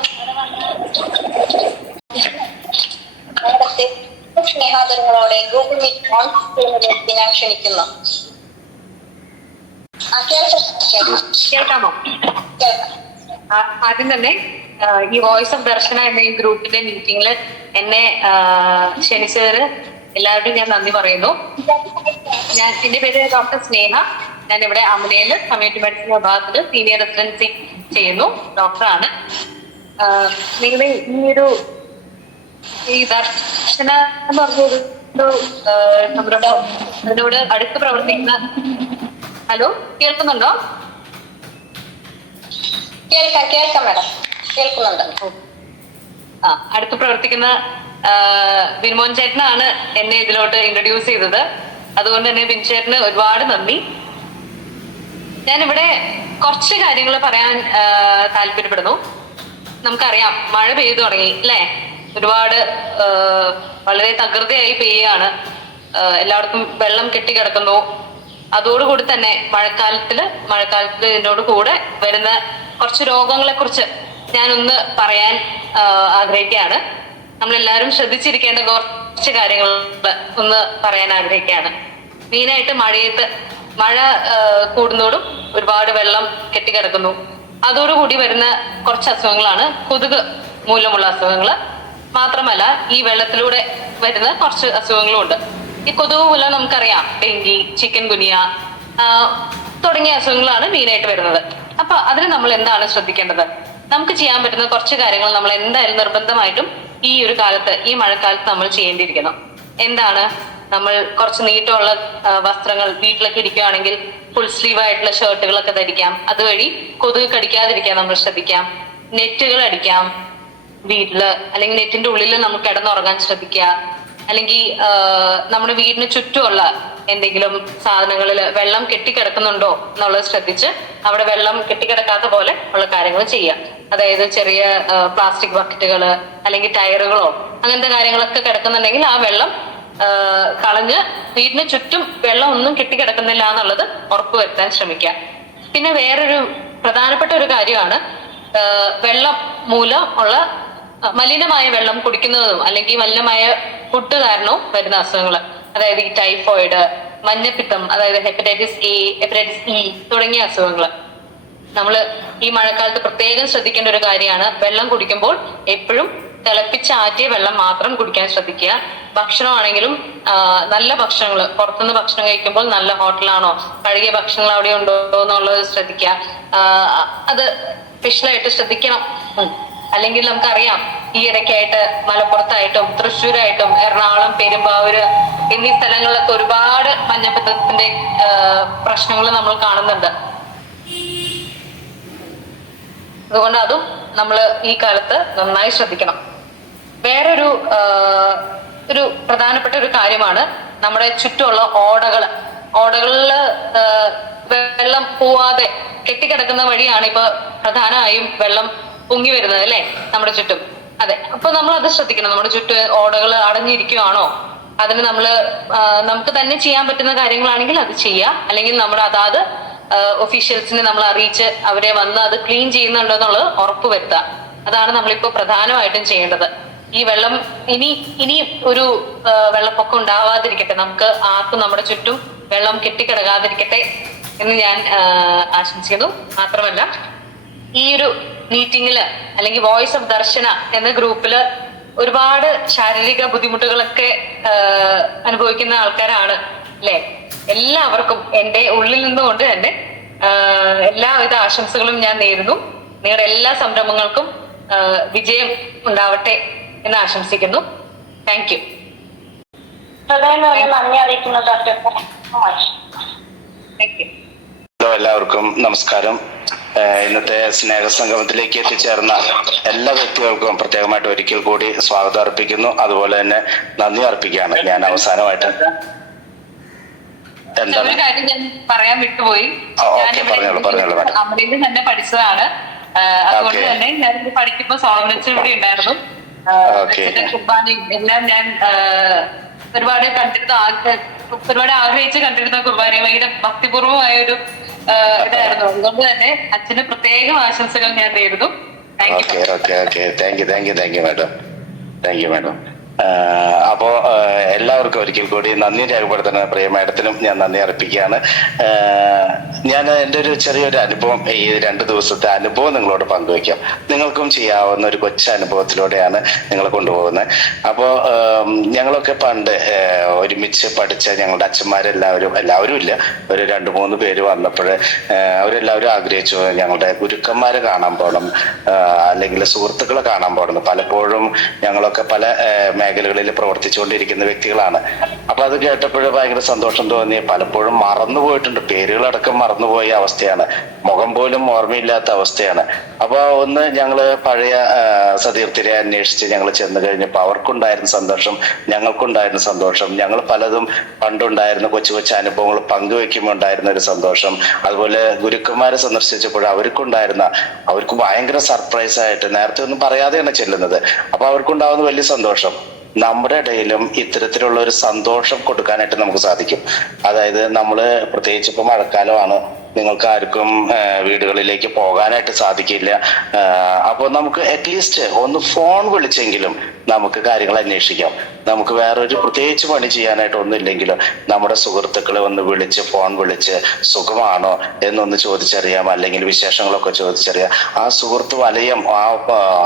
സ്നേഹാദരങ്ങളോടെ ഗൂഗിൾ മീറ്റ് ഓൺ ചെയ്യുന്നതിലേക്ക് ഞാൻ ക്ഷണിക്കുന്നു. കേൾക്കാമോ? ആദ്യം തന്നെ ഈ വോയിസ് ഓഫ് ദർശന എന്ന ഈ ഗ്രൂപ്പിന്റെ മീറ്റിംഗിൽ എന്നെ ക്ഷണിച്ചവര് എല്ലാവരുടെയും ഞാൻ നന്ദി പറയുന്നു. എന്റെ പേര് ഡോക്ടർ സ്നേഹ. ഞാൻ ഇവിടെ അമലയിൽ കമ്മ്യൂണിറ്റി മെഡിസിൻ വിഭാഗത്തിൽ സീനിയർ റെസിഡൻസി ചെയ്യുന്നു, ഡോക്ടറാണ്. നിങ്ങൾ ഈ ദർശന എന്ന് പറഞ്ഞൊരു നമ്മുടെ അതിനോട് അടുത്ത് പ്രവർത്തിക്കുന്ന, ഹലോ കേൾക്കുന്നുണ്ടോ? കേൾക്കാം മാഡം, കേൾക്കുന്നുണ്ട്. അടുത്ത് പ്രവർത്തിക്കുന്ന ബിൻമോൻ ചേട്ടനാണ് എന്നെ ഇതിലോട്ട് ഇൻട്രൊഡ്യൂസ് ചെയ്തത്. അതുകൊണ്ട് തന്നെ ബിൻചേട്ടന് ഒരുപാട് നന്ദി. ഞാനിവിടെ കുറച്ച് കാര്യങ്ങൾ പറയാൻ താല്പര്യപ്പെടുന്നു. നമുക്കറിയാം മഴ പെയ്തു തുടങ്ങി അല്ലേ? ഒരുപാട് വളരെ തകൃതിയായി പെയ്യാണ്. എല്ലായിടത്തും വെള്ളം കെട്ടിക്കിടക്കുന്നു. അതോടുകൂടി തന്നെ മഴക്കാലത്തിൽ ഇതിനോട് കൂടെ വരുന്ന കുറച്ച് രോഗങ്ങളെ കുറിച്ച് ഞാനൊന്ന് പറയാൻ ആഗ്രഹിക്കുകയാണ്. നമ്മളെല്ലാവരും ശ്രദ്ധിച്ചിരിക്കേണ്ട കുറച്ച് കാര്യങ്ങൾ ഒന്ന് പറയാൻ ആഗ്രഹിക്കുകയാണ്. മെയിനായിട്ട് മഴ കൂടുന്നതോടും ഒരുപാട് വെള്ളം കെട്ടിക്കിടക്കുന്നു. അതോടുകൂടി വരുന്ന കുറച്ച് അസുഖങ്ങളാണ് കൊതുക് മൂലമുള്ള അസുഖങ്ങൾ. മാത്രമല്ല ഈ വെള്ളത്തിലൂടെ വരുന്ന കുറച്ച് അസുഖങ്ങളും ഉണ്ട്. ഈ കൊതുക് മൂലം നമുക്കറിയാം ഡെങ്കി, ചിക്കൻ ഗുനിയ തുടങ്ങിയ അസുഖങ്ങളാണ് മെയിനായിട്ട് വരുന്നത്. അപ്പൊ അതിന് നമ്മൾ എന്താണ് ശ്രദ്ധിക്കേണ്ടത്? നമുക്ക് ചെയ്യാൻ പറ്റുന്ന കുറച്ച് കാര്യങ്ങൾ നമ്മൾ എന്തായാലും നിർബന്ധമായിട്ടും ഈ ഒരു കാലത്ത്, ഈ മഴക്കാലത്ത് നമ്മൾ ചെയ്യേണ്ടിയിരിക്കണം. എന്താണ്? നമ്മൾ കുറച്ച് നീട്ടമുള്ള വസ്ത്രങ്ങൾ വീട്ടിലൊക്കെ ഇരിക്കുകയാണെങ്കിൽ ഫുൾ സ്ലീവ് ആയിട്ടുള്ള ഷർട്ടുകളൊക്കെ ധരിക്കാം. അതുവഴി കൊതുക് കടിക്കാതിരിക്കാൻ നമ്മൾ ശ്രദ്ധിക്കാം. നെറ്റുകൾ അടിക്കാം വീട്ടില്, അല്ലെങ്കിൽ നെറ്റിന്റെ ഉള്ളിൽ നമുക്ക് കിടന്നുറങ്ങാൻ ശ്രദ്ധിക്കുക. അല്ലെങ്കിൽ നമ്മുടെ വീടിന് ചുറ്റുമുള്ള എന്തെങ്കിലും സാധനങ്ങളിൽ വെള്ളം കെട്ടിക്കിടക്കുന്നുണ്ടോ എന്നുള്ളത് ശ്രദ്ധിച്ച് അവിടെ വെള്ളം കെട്ടിക്കിടക്കാത്ത പോലെ ഉള്ള കാര്യങ്ങൾ ചെയ്യാം. അതായത് ചെറിയ പ്ലാസ്റ്റിക് ബക്കറ്റുകള് അല്ലെങ്കിൽ ടയറുകളോ അങ്ങനത്തെ കാര്യങ്ങളൊക്കെ കിടക്കുന്നുണ്ടെങ്കിൽ ആ വെള്ളം കളഞ്ഞ് വീടിന് ചുറ്റും വെള്ളം ഒന്നും കെട്ടിക്കിടക്കുന്നില്ല എന്നുള്ളത് ഉറപ്പുവരുത്താൻ ശ്രമിക്കുക. പിന്നെ വേറൊരു പ്രധാനപ്പെട്ട ഒരു കാര്യമാണ് വെള്ളം മൂലം ഉള്ള മലിനമായ വെള്ളം കുടിക്കുന്നതും അല്ലെങ്കിൽ മലിനമായ ഫുഡ് കാരണവും വരുന്ന അസുഖങ്ങൾ, അതായത് ഈ ടൈഫോയിഡ്, മഞ്ഞപ്പിത്തം, അതായത് ഹെപ്പറ്റൈറ്റിസ് എ, ഹെപ്പറ്റൈറ്റിസ് ഇ തുടങ്ങിയ അസുഖങ്ങൾ. നമ്മൾ ഈ മഴക്കാലത്ത് പ്രത്യേകം ശ്രദ്ധിക്കേണ്ട ഒരു കാര്യമാണ് വെള്ളം കുടിക്കുമ്പോൾ എപ്പോഴും തിളപ്പിച്ചാറ്റിയ വെള്ളം മാത്രം കുടിക്കാൻ ശ്രദ്ധിക്കുക. ഭക്ഷണമാണെങ്കിലും നല്ല ഭക്ഷണങ്ങൾ, പുറത്തുനിന്ന് ഭക്ഷണം കഴിക്കുമ്പോൾ നല്ല ഹോട്ടലാണോ, കഴുകിയ ഭക്ഷണങ്ങൾ അവിടെ ഉണ്ടോ എന്നുള്ളത് ശ്രദ്ധിക്കുക. അത് സ്പെഷ്യലായിട്ട് ശ്രദ്ധിക്കണം. അല്ലെങ്കിൽ നമുക്കറിയാം ഈ ഇടയ്ക്കായിട്ട് മലപ്പുറത്തായിട്ടും തൃശ്ശൂരായിട്ടും എറണാകുളം, പെരുമ്പാവൂര് എന്നീ സ്ഥലങ്ങളിലൊക്കെ ഒരുപാട് മഞ്ഞപ്പിത്തത്തിന്റെ പ്രശ്നങ്ങൾ നമ്മൾ കാണുന്നുണ്ട്. അതുകൊണ്ട് അതും നമ്മൾ ഈ കാലത്ത് നന്നായി ശ്രദ്ധിക്കണം. വേറൊരു ഒരു പ്രധാനപ്പെട്ട ഒരു കാര്യമാണ് നമ്മുടെ ചുറ്റുമുള്ള ഓടകളിൽ വെള്ളം പോവാതെ കെട്ടിക്കിടക്കുന്ന വഴിയാണ് ഇപ്പൊ പ്രധാനമായും വെള്ളം പൊങ്ങി വരുന്നത് അല്ലെ നമ്മുടെ ചുറ്റും. അതെ, അപ്പൊ നമ്മൾ അത് ശ്രദ്ധിക്കണം. നമ്മുടെ ചുറ്റും ഓടകൾ അടഞ്ഞിരിക്കുവാണോ, അതിന് നമുക്ക് തന്നെ ചെയ്യാൻ പറ്റുന്ന കാര്യങ്ങളാണെങ്കിൽ അത് ചെയ്യാം. അല്ലെങ്കിൽ നമ്മുടെ അതാത് ഒഫീഷ്യൽസിനെ നമ്മൾ അറിയിച്ച് അവരെ വന്ന് അത് ക്ലീൻ ചെയ്യുന്നുണ്ടോ എന്നുള്ളത് ഉറപ്പുവരുത്തുക. അതാണ് നമ്മളിപ്പോ പ്രധാനമായിട്ടും ചെയ്യേണ്ടത്. ഈ വെള്ളം ഇനി ഒരു വെള്ളപ്പൊക്കം ഉണ്ടാവാതിരിക്കട്ടെ, നമുക്ക് ആർക്കും നമ്മുടെ ചുറ്റും വെള്ളം കെട്ടിക്കിടക്കാതിരിക്കട്ടെ എന്ന് ഞാൻ ആശംസിക്കുന്നു. മാത്രമല്ല ഈ ഒരു മീറ്റിംഗില് അല്ലെങ്കിൽ വോയിസ് ഓഫ് ദർശന എന്ന ഗ്രൂപ്പില് ഒരുപാട് ശാരീരിക ബുദ്ധിമുട്ടുകളൊക്കെ അനുഭവിക്കുന്ന ആൾക്കാരാണ് അല്ലെ. എല്ലാവർക്കും എൻ്റെ ഉള്ളിൽ നിന്നുകൊണ്ട് തന്നെ എല്ലാവിധ ആശംസകളും ഞാൻ നേരുന്നു. നിങ്ങളുടെ എല്ലാ സംരംഭങ്ങൾക്കും വിജയം ഉണ്ടാവട്ടെ എന്ന് ആശംസിക്കുന്നു. Thank you. നന്ദി അറിയിക്കുന്നു ഡോക്ടർ. Thank you. ഹലോ, എല്ലാവർക്കും നമസ്കാരം. ഇന്നത്തെ സ്നേഹസംഗമത്തിലേക്ക് എത്തിച്ചേർന്ന എല്ലാ വ്യക്തികൾക്കും പ്രത്യേകമായിട്ട് ഒരിക്കൽ കൂടി സ്വാഗതം അർപ്പിക്കുന്നു. അതുപോലെ തന്നെ നന്ദി അർപ്പിക്കുകയാണ്. ഞാൻ അവസാനമായിട്ട് ഒരു കാര്യം ഞാൻ പറയാൻ വിട്ടുപോയി. അമൃതയിൽ തന്നെ പഠിച്ചതാണ്. അതുകൊണ്ട് തന്നെ ഞാൻ പഠിക്കുമ്പോ സോളമൻസ് കൂടി ഉണ്ടായിരുന്നു. കുർബാനയും എല്ലാം ഞാൻ ഒരുപാട് ആഗ്രഹിച്ച് കണ്ടിരുന്ന കുർബാനയും ഭയങ്കര ഭക്തിപൂർവമായ ഒരു ഇതായിരുന്നു. അതുകൊണ്ട് തന്നെ അച്ഛന് പ്രത്യേകം ആശംസകൾ ഞാൻ നേരുന്നു. Thank you madam. അപ്പോ എല്ലാവർക്കും ഒരിക്കൽ കൂടി നന്ദി രേഖപ്പെടുത്തുന്ന പ്രിയ മാഡത്തിനും ഞാൻ നന്ദി അർപ്പിക്കുകയാണ്. ഞാൻ എൻ്റെ ഒരു ചെറിയൊരു അനുഭവം, ഈ 2 ദിവസത്തെ അനുഭവം നിങ്ങളോട് പങ്കുവയ്ക്കാം. നിങ്ങൾക്കും ചെയ്യാവുന്ന ഒരു കൊച്ചനുഭവത്തിലൂടെയാണ് നിങ്ങളെ കൊണ്ടുപോകുന്നത്. അപ്പോൾ ഞങ്ങളൊക്കെ പണ്ട് ഒരുമിച്ച് പഠിച്ച ഞങ്ങളുടെ അച്ഛന്മാരെല്ലാവരും ഇല്ല, ഒരു 2-3 പേര് വന്നപ്പോൾ അവരെല്ലാവരും ആഗ്രഹിച്ചു ഞങ്ങളുടെ ഗുരുക്കന്മാരെ കാണാൻ പോകണം, അല്ലെങ്കിൽ സുഹൃത്തുക്കളെ കാണാൻ പോകണം. പലപ്പോഴും ഞങ്ങളൊക്കെ പല മേഖലകളിൽ പ്രവർത്തിച്ചുകൊണ്ടിരിക്കുന്ന വ്യക്തികളാണ്. അപ്പൊ അത് കേട്ടപ്പോൾ ഭയങ്കര സന്തോഷം തോന്നി. പലപ്പോഴും മറന്നുപോയിട്ടുണ്ട്, പേരുകളടക്കം മറന്നുപോയ അവസ്ഥയാണ്, മുഖം പോലും ഓർമ്മയില്ലാത്ത അവസ്ഥയാണ്. അപ്പൊ ഒന്ന് ഞങ്ങള് പഴയ സതീർത്ഥരെ അന്വേഷിച്ച് ഞങ്ങൾ ചെന്ന് കഴിഞ്ഞപ്പോൾ അവർക്കുണ്ടായിരുന്ന സന്തോഷം, ഞങ്ങൾക്കുണ്ടായിരുന്ന സന്തോഷം, ഞങ്ങൾ പലതും പണ്ടുണ്ടായിരുന്ന കൊച്ചു കൊച്ചു അനുഭവങ്ങൾ പങ്കുവെക്കുമ്പോൾ ഉണ്ടായിരുന്ന ഒരു സന്തോഷം, അതുപോലെ ഗുരുക്കന്മാരെ സന്ദർശിച്ചപ്പോൾ അവർക്ക് ഭയങ്കര സർപ്രൈസ് ആയിട്ട് നേരത്തെ ഒന്നും പറയാതെയാണ് ചെല്ലുന്നത്. അപ്പൊ അവർക്കുണ്ടാവുന്ന വലിയ സന്തോഷം. നമ്മുടെ ഇടയിലും ഇത്തരത്തിലുള്ള ഒരു സന്തോഷം കൊടുക്കാനായിട്ട് നമുക്ക് സാധിക്കും. അതായത് നമ്മള് പ്രത്യേകിച്ച് ഇപ്പൊ മഴക്കാലമാണ്, നിങ്ങൾക്ക് ആർക്കും വീടുകളിലേക്ക് പോകാനായിട്ട് സാധിക്കില്ല. അപ്പോൾ നമുക്ക് അറ്റ്ലീസ്റ്റ് ഒന്ന് ഫോൺ വിളിച്ചെങ്കിലും നമുക്ക് കാര്യങ്ങൾ അന്വേഷിക്കാം. നമുക്ക് വേറൊരു പ്രത്യേകിച്ച് പണി ചെയ്യാനായിട്ട് ഒന്നുമില്ലെങ്കിലും നമ്മുടെ സുഹൃത്തുക്കളെ ഒന്ന് ഫോൺ വിളിച്ച് സുഖമാണോ എന്നൊന്ന് ചോദിച്ചറിയാം, അല്ലെങ്കിൽ വിശേഷങ്ങളൊക്കെ ചോദിച്ചറിയാം. ആ സുഹൃത്ത് വലയം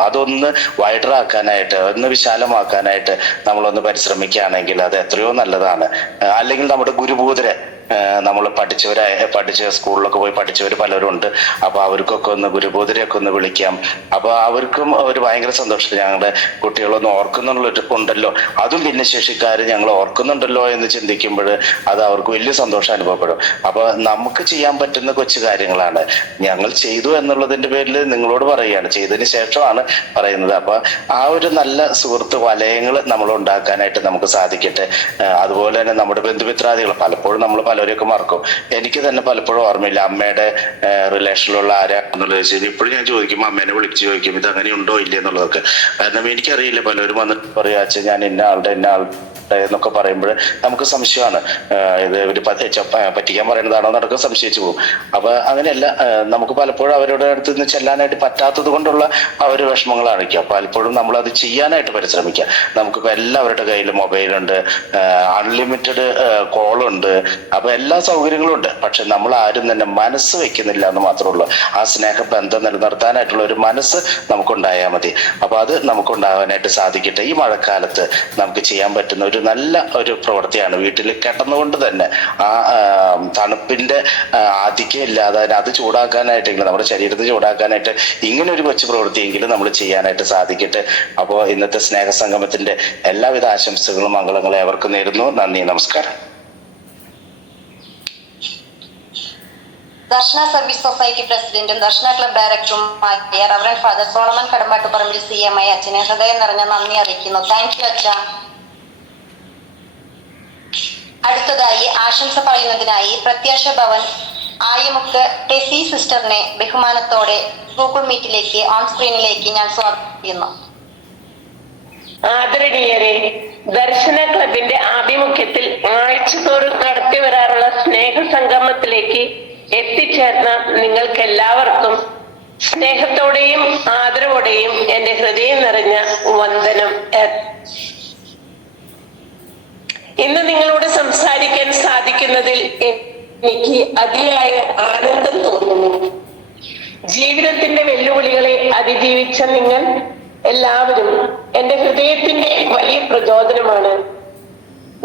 അതൊന്ന് വൈഡറാക്കാനായിട്ട്, ഒന്ന് വിശാലമാക്കാനായിട്ട് നമ്മളൊന്ന് പരിശ്രമിക്കുകയാണെങ്കിൽ അത് എത്രയോ നല്ലതാണ്. അല്ലെങ്കിൽ നമ്മുടെ ഗുരുഭൂതരെ, നമ്മൾ പഠിച്ച സ്കൂളിലൊക്കെ പോയി പഠിച്ചവർ പലരും ഉണ്ട്. അപ്പൊ അവർക്കൊക്കെ ഒന്ന് ഗുരുബോധരെയൊക്കെ ഒന്ന് വിളിക്കാം. അപ്പൊ അവർക്കും ഒരു ഭയങ്കര സന്തോഷം, ഞങ്ങളുടെ കുട്ടികളൊന്നും ഓർക്കുന്നുണ്ടല്ലോ, അതും ഭിന്നശേഷിക്കാർ ഞങ്ങൾ ഓർക്കുന്നുണ്ടല്ലോ എന്ന് ചിന്തിക്കുമ്പോൾ അത് അവർക്ക് വലിയ സന്തോഷം അനുഭവപ്പെടും. അപ്പൊ നമുക്ക് ചെയ്യാൻ പറ്റുന്ന കൊച്ചു കാര്യങ്ങളാണ്. ഞങ്ങൾ ചെയ്തു എന്നുള്ളതിന്റെ പേരിൽ നിങ്ങളോട് പറയുകയാണ്, ചെയ്തതിന് ശേഷമാണ് പറയുന്നത്. അപ്പൊ ആ ഒരു നല്ല സുഹൃത്ത് വലയങ്ങൾ നമ്മൾ ഉണ്ടാക്കാനായിട്ട് നമുക്ക് സാധിക്കട്ടെ. അതുപോലെ തന്നെ നമ്മുടെ ബന്ധുമിത്രാദികൾ പലപ്പോഴും നമ്മൾ പലരെയൊക്കെ മറക്കും. എനിക്ക് തന്നെ പലപ്പോഴും ഓർമ്മയില്ല അമ്മയുടെ റിലേഷനിലുള്ള ആരാന്നുള്ളത് വെച്ചാൽ ഇപ്പോഴും ഞാൻ ചോദിക്കും, അമ്മേനെ വിളിച്ച് ചോദിക്കും ഇത് അങ്ങനെ ഉണ്ടോ ഇല്ലേ എന്നുള്ളതൊക്കെ. കാരണം എനിക്കറിയില്ല. പലരും വന്നിട്ട് പറയാ, അച്ഛൻ ഞാൻ ഇന്ന ആളുടെ എന്നൊക്കെ പറയുമ്പോൾ നമുക്ക് സംശയമാണ്, ഇത് ഒരു പറ്റിക്കാൻ പറയുന്നതാണോ എന്നൊക്കെ സംശയിച്ചു പോകും. അപ്പൊ അങ്ങനെയല്ല, നമുക്ക് പലപ്പോഴും അവരുടെ അടുത്ത് നിന്ന് ചെല്ലാനായിട്ട് പറ്റാത്തത് കൊണ്ടുള്ള ആ ഒരു വിഷമങ്ങളായിരിക്കും. പലപ്പോഴും നമ്മൾ അത് ചെയ്യാനായിട്ട് പരിശ്രമിക്കുക. നമുക്കിപ്പോൾ എല്ലാവരുടെ കയ്യിൽ മൊബൈലുണ്ട്, അൺലിമിറ്റഡ് കോളുണ്ട്, അപ്പൊ എല്ലാ സൗകര്യങ്ങളും ഉണ്ട്. പക്ഷെ നമ്മൾ ആരും തന്നെ മനസ്സ് വെക്കുന്നില്ല എന്ന് മാത്രമേ ഉള്ളൂ. ആ സ്നേഹബന്ധം നിലനിർത്താനായിട്ടുള്ള ഒരു മനസ്സ് നമുക്കുണ്ടായാൽ മതി. അപ്പൊ അത് നമുക്കുണ്ടാകാനായിട്ട് സാധിക്കട്ടെ. ഈ മഴക്കാലത്ത് നമുക്ക് ചെയ്യാൻ പറ്റുന്ന ഒരു നല്ല ഒരു പ്രവൃത്തിയാണ് വീട്ടിൽ കിടന്നുകൊണ്ട് തന്നെ ആ തണുപ്പിന്റെ ആധിക്യം ഇല്ലാതെ അത് ചൂടാക്കാനായിട്ടെങ്കിലും നമ്മുടെ ശരീരത്തെ ചൂടാക്കാനായിട്ട് ഇങ്ങനെ ഒരു കൊച്ചു പ്രവൃത്തിയെങ്കിലും നമ്മൾ ചെയ്യാനായിട്ട് സാധിക്കട്ടെ. അപ്പോൾ ഇന്നത്തെ സ്നേഹസംഗമത്തിന്റെ എല്ലാവിധ ആശംസകളും മംഗളങ്ങളും ഏവർക്കും നേരുന്നു. നന്ദി, നമസ്കാരം. ദർശന സർവീസ് സൊസൈറ്റി പ്രസിഡന്റും ദർശന ക്ലബ് ഡയറക്ടറുമായ reverend father Solomon Kadambattuparambil CMI അച്ഛനെ ഹൃദയം നിറഞ്ഞ നന്ദി അറിയിക്കുന്നു. താങ്ക് യു അച്ഛ. അടുത്തതായി ആശംസ പറയുന്നതിനായി പ്രത്യാശ ഭവൻ ആയമുക്ക് ടെസി സിസ്റ്ററിനെ ബഹുമാനത്തോടെ ഗൂഗിൾ മീറ്റിലേക്ക് ഓൺ സ്ക്രീനിലേക്ക് ഞാൻ സ്വാഗതം ചെയ്യുന്നു. ആദരണീയരെ, ദർശന ക്ലബിന്റെ ആഭിമുഖ്യത്തിൽ ആഴ്ചതോറും നടത്തി വരാറുള്ള സ്നേഹ സംഗമത്തിലേക്ക് എത്തിച്ചേർന്ന നിങ്ങൾക്ക് എല്ലാവർക്കും സ്നേഹത്തോടെയും ആദരവോടെയും എന്റെ ഹൃദയം നിറഞ്ഞ വന്ദനം. ഇന്ന് നിങ്ങളോട് സംസാരിക്കാൻ സാധിക്കുന്നതിൽ എനിക്ക് അതിയായ ആനന്ദം തോന്നുന്നു. ജീവിതത്തിന്റെ വെല്ലുവിളികളെ അതിജീവിച്ച നിങ്ങൾ എല്ലാവരും എന്റെ ഹൃദയത്തിന്റെ വലിയ പ്രചോദനമാണ്.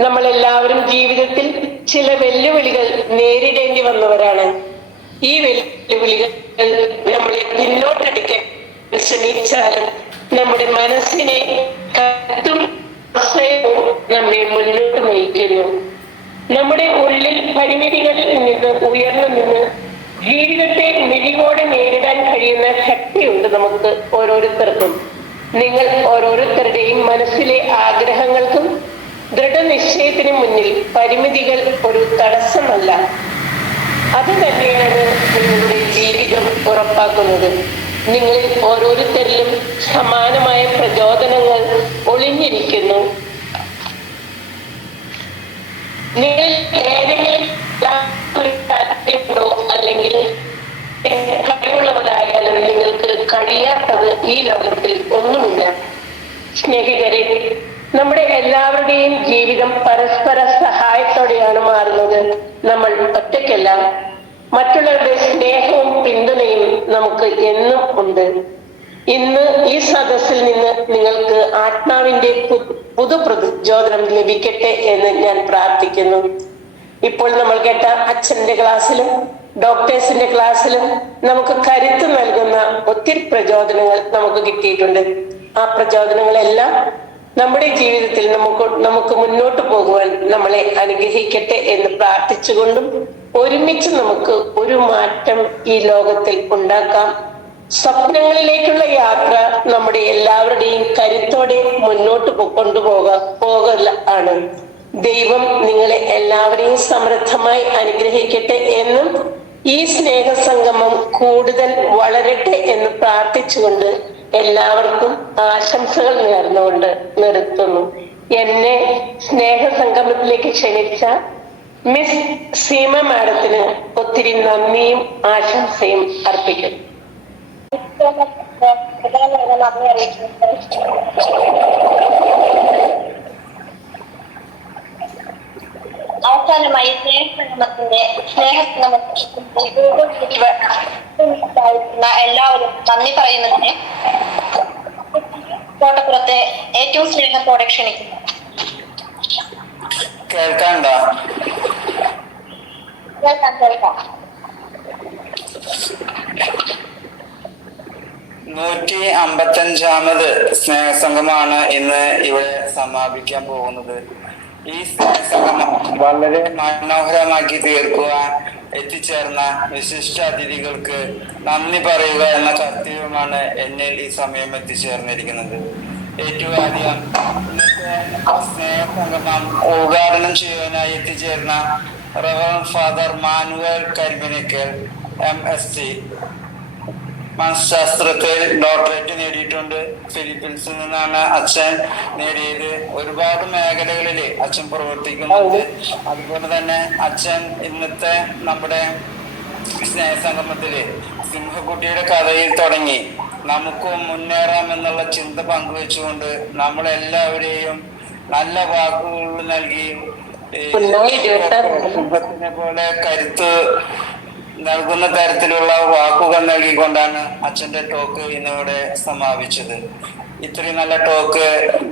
നമ്മൾ എല്ലാവരും ജീവിതത്തിൽ ചില വെല്ലുവിളികൾ നേരിടേണ്ടി വന്നവരാണ്. ഈ വെല്ലുവിളികൾ നമ്മളെ പിന്നോട്ടടിക്കാൻ ശ്രമിച്ചാലും നമ്മുടെ മനസ്സിനെ കത്തും നമ്മെ മുന്നോട്ട് നയിക്കുന്നു. നമ്മുടെ ഉള്ളിൽ പരിമിതികളിൽ നിന്ന് ഉയർന്നു നിന്ന് ജീവിതത്തെ മിഴിവോടെ നേരിടാൻ കഴിയുന്ന ശക്തിയുണ്ട് നമുക്ക് ഓരോരുത്തർക്കും. നിങ്ങൾ ഓരോരുത്തരുടെയും മനസ്സിലെ ആഗ്രഹങ്ങൾക്കും ദൃഢനിശ്ചയത്തിന് മുന്നിൽ പരിമിതികൾ ഒരു തടസ്സമല്ല. അത് തന്നെയാണ് നിങ്ങളുടെ ജീവിതം ഉറപ്പാക്കുന്നത്. നിങ്ങളിൽ ഓരോരുത്തരിലും സമാനമായ പ്രചോദനങ്ങൾ ഒളിഞ്ഞിരിക്കുന്നു. നിങ്ങൾ ഏതെങ്കിലും താല്പര്യമുണ്ടോ അല്ലെങ്കിൽ കഴിവുള്ളവരായാലും നിങ്ങൾക്ക് കഴിയാത്തത് ഈ ലോകത്തിൽ ഒന്നുമില്ല. സ്നേഹിതരെ, നമ്മുടെ എല്ലാവരുടെയും ജീവിതം പരസ്പര സഹായത്തോടെയാണ് മാറുന്നത്. നമ്മൾ ഒറ്റയ്ക്കല്ല. മറ്റുള്ളവരുടെ സ്നേഹവും പിന്തുണയും നമുക്ക് എന്നും ഉണ്ട്. ഇന്ന് ഈ സദസ്സിൽ നിന്ന് നിങ്ങൾക്ക് ആത്മാവിന്റെ പുതുപ്രചോദനം ലഭിക്കട്ടെ എന്ന് ഞാൻ പ്രാർത്ഥിക്കുന്നു. ഇപ്പോൾ നമ്മൾ കേട്ട അച്ഛന്റെ ക്ലാസ്സിലും ഡോക്ടേഴ്സിന്റെ ക്ലാസ്സിലും നമുക്ക് കരുത്ത് നൽകുന്ന ഒത്തിരി പ്രചോദനങ്ങൾ നമുക്ക് കിട്ടിയിട്ടുണ്ട്. ആ പ്രചോദനങ്ങളെല്ലാം നമ്മുടെ ജീവിതത്തിൽ നമുക്ക് മുന്നോട്ട് പോകുവാൻ നമ്മളെ അനുഗ്രഹിക്കട്ടെ എന്ന് പ്രാർത്ഥിച്ചുകൊണ്ടും ഒരുമിച്ച് നമുക്ക് ഒരു മാറ്റം ഈ ലോകത്തിൽ ഉണ്ടാക്കാം. സ്വപ്നങ്ങളിലേക്കുള്ള യാത്ര നമ്മുടെ എല്ലാവരുടെയും കരുത്തോടെ മുന്നോട്ട് പോകൽ ആണ്. ദൈവം നിങ്ങളെ എല്ലാവരെയും സമൃദ്ധമായി അനുഗ്രഹിക്കട്ടെ എന്നും ഈ സ്നേഹസംഗമം കൂടുതൽ വളരട്ടെ എന്ന് പ്രാർത്ഥിച്ചുകൊണ്ട് എല്ലാവർക്കും ആശംസകൾ നേർന്നുകൊണ്ട് നിർത്തുന്നു. എന്നെ സ്നേഹസംഗമത്തിലേക്ക് ക്ഷണിച്ച മിസ് സീമ മാഡത്തിന് ഒത്തിരി നന്ദിയും ആശംസയും അർപ്പിക്കുന്നു. അവസാനമായി സ്നേഹസംഗമത്തിന് എല്ലാവരും നന്ദി പറയുന്നതിന് കോട്ടപ്പുറത്തെ ഏറ്റവും സ്നേഹത്തോടെ ക്ഷണിക്കുന്നു. കേൾക്കാണ്ടോ? കേൾക്കാം. 155ാമത് സ്നേഹസംഗമാണ് ഇന്ന് ഇവിടെ സമാപിക്കാൻ പോകുന്നത്. ഈ സ്നേഹസംഗമം വളരെ മനോഹരമാക്കി തീർക്കുവാൻ എത്തിച്ചേർന്ന വിശിഷ്ട അതിഥികൾക്ക് നന്ദി പറയുക എന്ന കർത്തവ്യമാണ് എന്നിൽ ഈ സമയം എത്തിച്ചേർന്നിരിക്കുന്നത്. ഏറ്റവും ആദ്യം ഇന്നത്തെ സ്നേഹസംഗമം ഉദ്ഘാടനം ചെയ്യാനായി എത്തിച്ചേർന്ന reverend father Manuel Karimanakkal MSc മനഃശാസ്ത്രത്തിൽ ഡോക്ടറേറ്റ് നേടിയിട്ടുണ്ട്. ഫിലിപ്പീൻസിൽ നിന്നാണ് അച്ഛൻ നേടിയത്. ഒരുപാട് മേഖലകളിൽ അച്ഛൻ പ്രവർത്തിക്കുന്നുണ്ട്. അതുപോലെ തന്നെ അച്ഛൻ ഇന്നത്തെ നമ്മുടെ സ്നേഹസംഗമത്തില് സിംഹക്കുട്ടിയുടെ കഥയിൽ തുടങ്ങി നമുക്കും മുന്നേറാം എന്നുള്ള ചിന്ത പങ്കുവെച്ചുകൊണ്ട് നമ്മളെല്ലാവരെയും നല്ല വാക്കുകൾ നൽകി സിംഹത്തിനെ പോലെ കരുത്ത് നൽകുന്ന തരത്തിലുള്ള വാക്കുകൾ നൽകിക്കൊണ്ടാണ് അച്ഛന്റെ ടോക്ക് ഇന്നിവിടെ സമാപിച്ചത്. ഇത്രയും നല്ല ടോക്ക്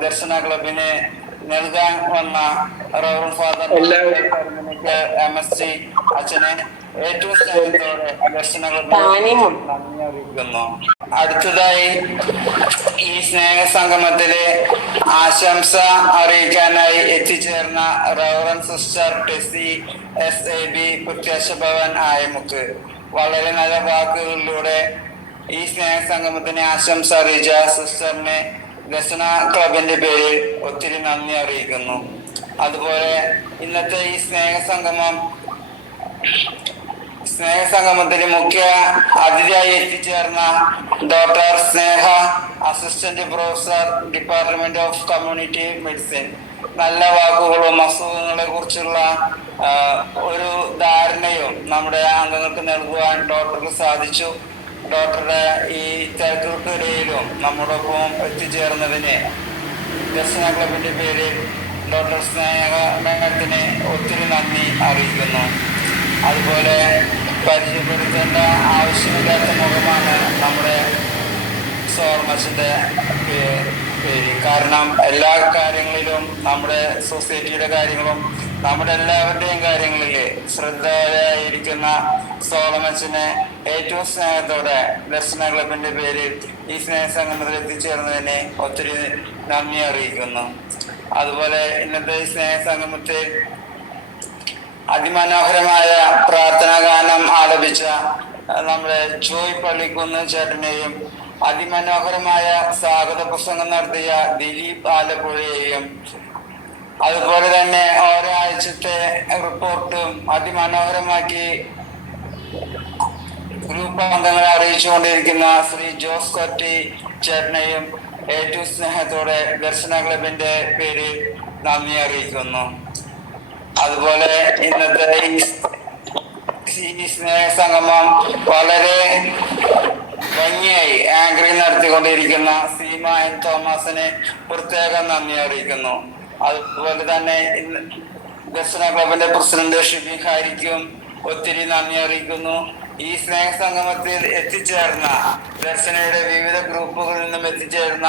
ദർശന ക്ലബിന് നൽകാൻ വന്ന റവറൻ ഫാദർ MSC അച്ഛനെ ഏറ്റവും സ്നേഹത്തോടെ ദർശന ക്ലബിന് നന്ദി അറിയിക്കുന്നു. അടുത്തതായി ഈ സ്നേഹ സംഗമത്തിലെ ആശംസ അറിയിക്കാനായി എത്തിച്ചേർന്ന റവറൻ സിസ്റ്റർ ടെസി SAB പ്രത്യാശ ഭവൻ ആയമുക്ക് വളരെ നല്ല വാക്കുകളിലൂടെ ഈ സ്നേഹ സംഗമത്തിന് ആശംസ അറിയിച്ച സിസ്റ്ററിനെ ദർശന ക്ലബിന്റെ പേരിൽ ഒത്തിരി നന്ദി അറിയിക്കുന്നു. അതുപോലെ ഇന്നത്തെ ഈ സ്നേഹസംഗമത്തിന് മുഖ്യ അതിഥിയായി എത്തിച്ചേർന്ന doctor Sneha, assistant professor, department of community medicine, നല്ല വാക്കുകളും അസുഖങ്ങളെ കുറിച്ചുള്ള ഒരു ധാരണയും നമ്മുടെ അംഗങ്ങൾക്ക് നൽകുവാൻ ഡോക്ടർക്ക് സാധിച്ചു. ഡോക്ടറുടെ ഈ തിരക്കുകൾക്കിടയിലും നമ്മോടൊപ്പം എത്തിച്ചേർന്നതിന് ദർശന ക്ലബിന്റെ പേരിൽ ഡോക്ടർ സ്നേഹ മേഡത്തിന് ഒത്തിരി നന്ദി അറിയിക്കുന്നു. അതുപോലെ പരിചയപ്പെടുത്തേണ്ട ആവശ്യമില്ലാത്ത മുഖമാണ് നമ്മുടെ സോർമസിന്റെ പേര്. കാരണം എല്ലാ കാര്യങ്ങളിലും നമ്മുടെ സൊസൈറ്റിയുടെ കാര്യങ്ങളും നമ്മുടെ എല്ലാവരുടെയും കാര്യങ്ങളിൽ ശ്രദ്ധയായിരിക്കുന്ന സോളമച്ചനെ ഏറ്റവും സ്നേഹത്തോടെ ദർശന ക്ലബിന്റെ പേരിൽ ഈ സ്നേഹസംഗമത്തിൽ എത്തിച്ചേർന്നതിനെ ഒത്തിരി നന്ദി അറിയിക്കുന്നു. അതുപോലെ ഇന്നത്തെ ഈ സ്നേഹസംഗമത്തിൽ അതിമനോഹരമായ പ്രാർത്ഥനാ ഗാനം ആലപിച്ച നമ്മുടെ ജോയ് പള്ളിക്കുന്ന് ചേട്ടനെയും അതിമനോഹരമായ സ്വാഗത പ്രസംഗം നടത്തിയ ദിലീപ് ആലപ്പുഴയെയും അതുപോലെ തന്നെ ഒരാഴ്ചത്തെ റിപ്പോർട്ടും അതിമനോഹരമാക്കി ഗ്രൂപ്പ് അംഗങ്ങളെ അറിയിച്ചുകൊണ്ടിരിക്കുന്ന ശ്രീ ജോസ് കൊറ്റി ചേട്ടനെയും ഏറ്റവും സ്നേഹത്തോടെ ദർശന ക്ലബിന്റെ പേരിൽ നന്ദി അറിയിക്കുന്നു. അതുപോലെ ഇന്നത്തെ ഈ സ്നേഹ സംഗമം വളരെ ഭംഗിയായി ആങ്കറിംഗ് നടത്തിക്കൊണ്ടിരിക്കുന്ന സീമ എൻ തോമസിനെ പ്രത്യേകം നന്ദി അറിയിക്കുന്നു. അതുപോലെ തന്നെ ദർശന ക്ലബിന്റെ പ്രസിഡന്റ് ഷിബി ഹാരിക്കും ഒത്തിരി നന്ദി അറിയിക്കുന്നു. ഈ സ്നേഹ സംഗമത്തിൽ എത്തിച്ചേർന്ന ദർശനയുടെ വിവിധ ഗ്രൂപ്പുകളിൽ നിന്നും എത്തിച്ചേർന്ന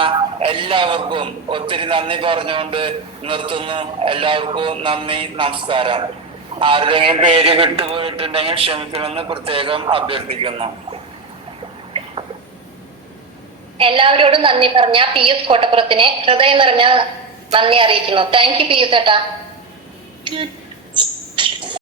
എല്ലാവർക്കും ഒത്തിരി നന്ദി പറഞ്ഞുകൊണ്ട് നിർത്തുന്നു. എല്ലാവർക്കും നന്ദി, നമസ്കാരം. ആരുടെയെങ്കിലും പേര് വിട്ടുപോയിട്ടുണ്ടെങ്കിൽ ക്ഷമിക്കണമെന്ന് പ്രത്യേകം അഭ്യർത്ഥിക്കുന്നു. എല്ലാവരോടും നന്ദി പറഞ്ഞ PS കോട്ടപ്പുറത്തിനെ ഹൃദയം നിറഞ്ഞ നന്ദി അറിയിക്കുന്നു. താങ്ക് യു PS ചേട്ടാ.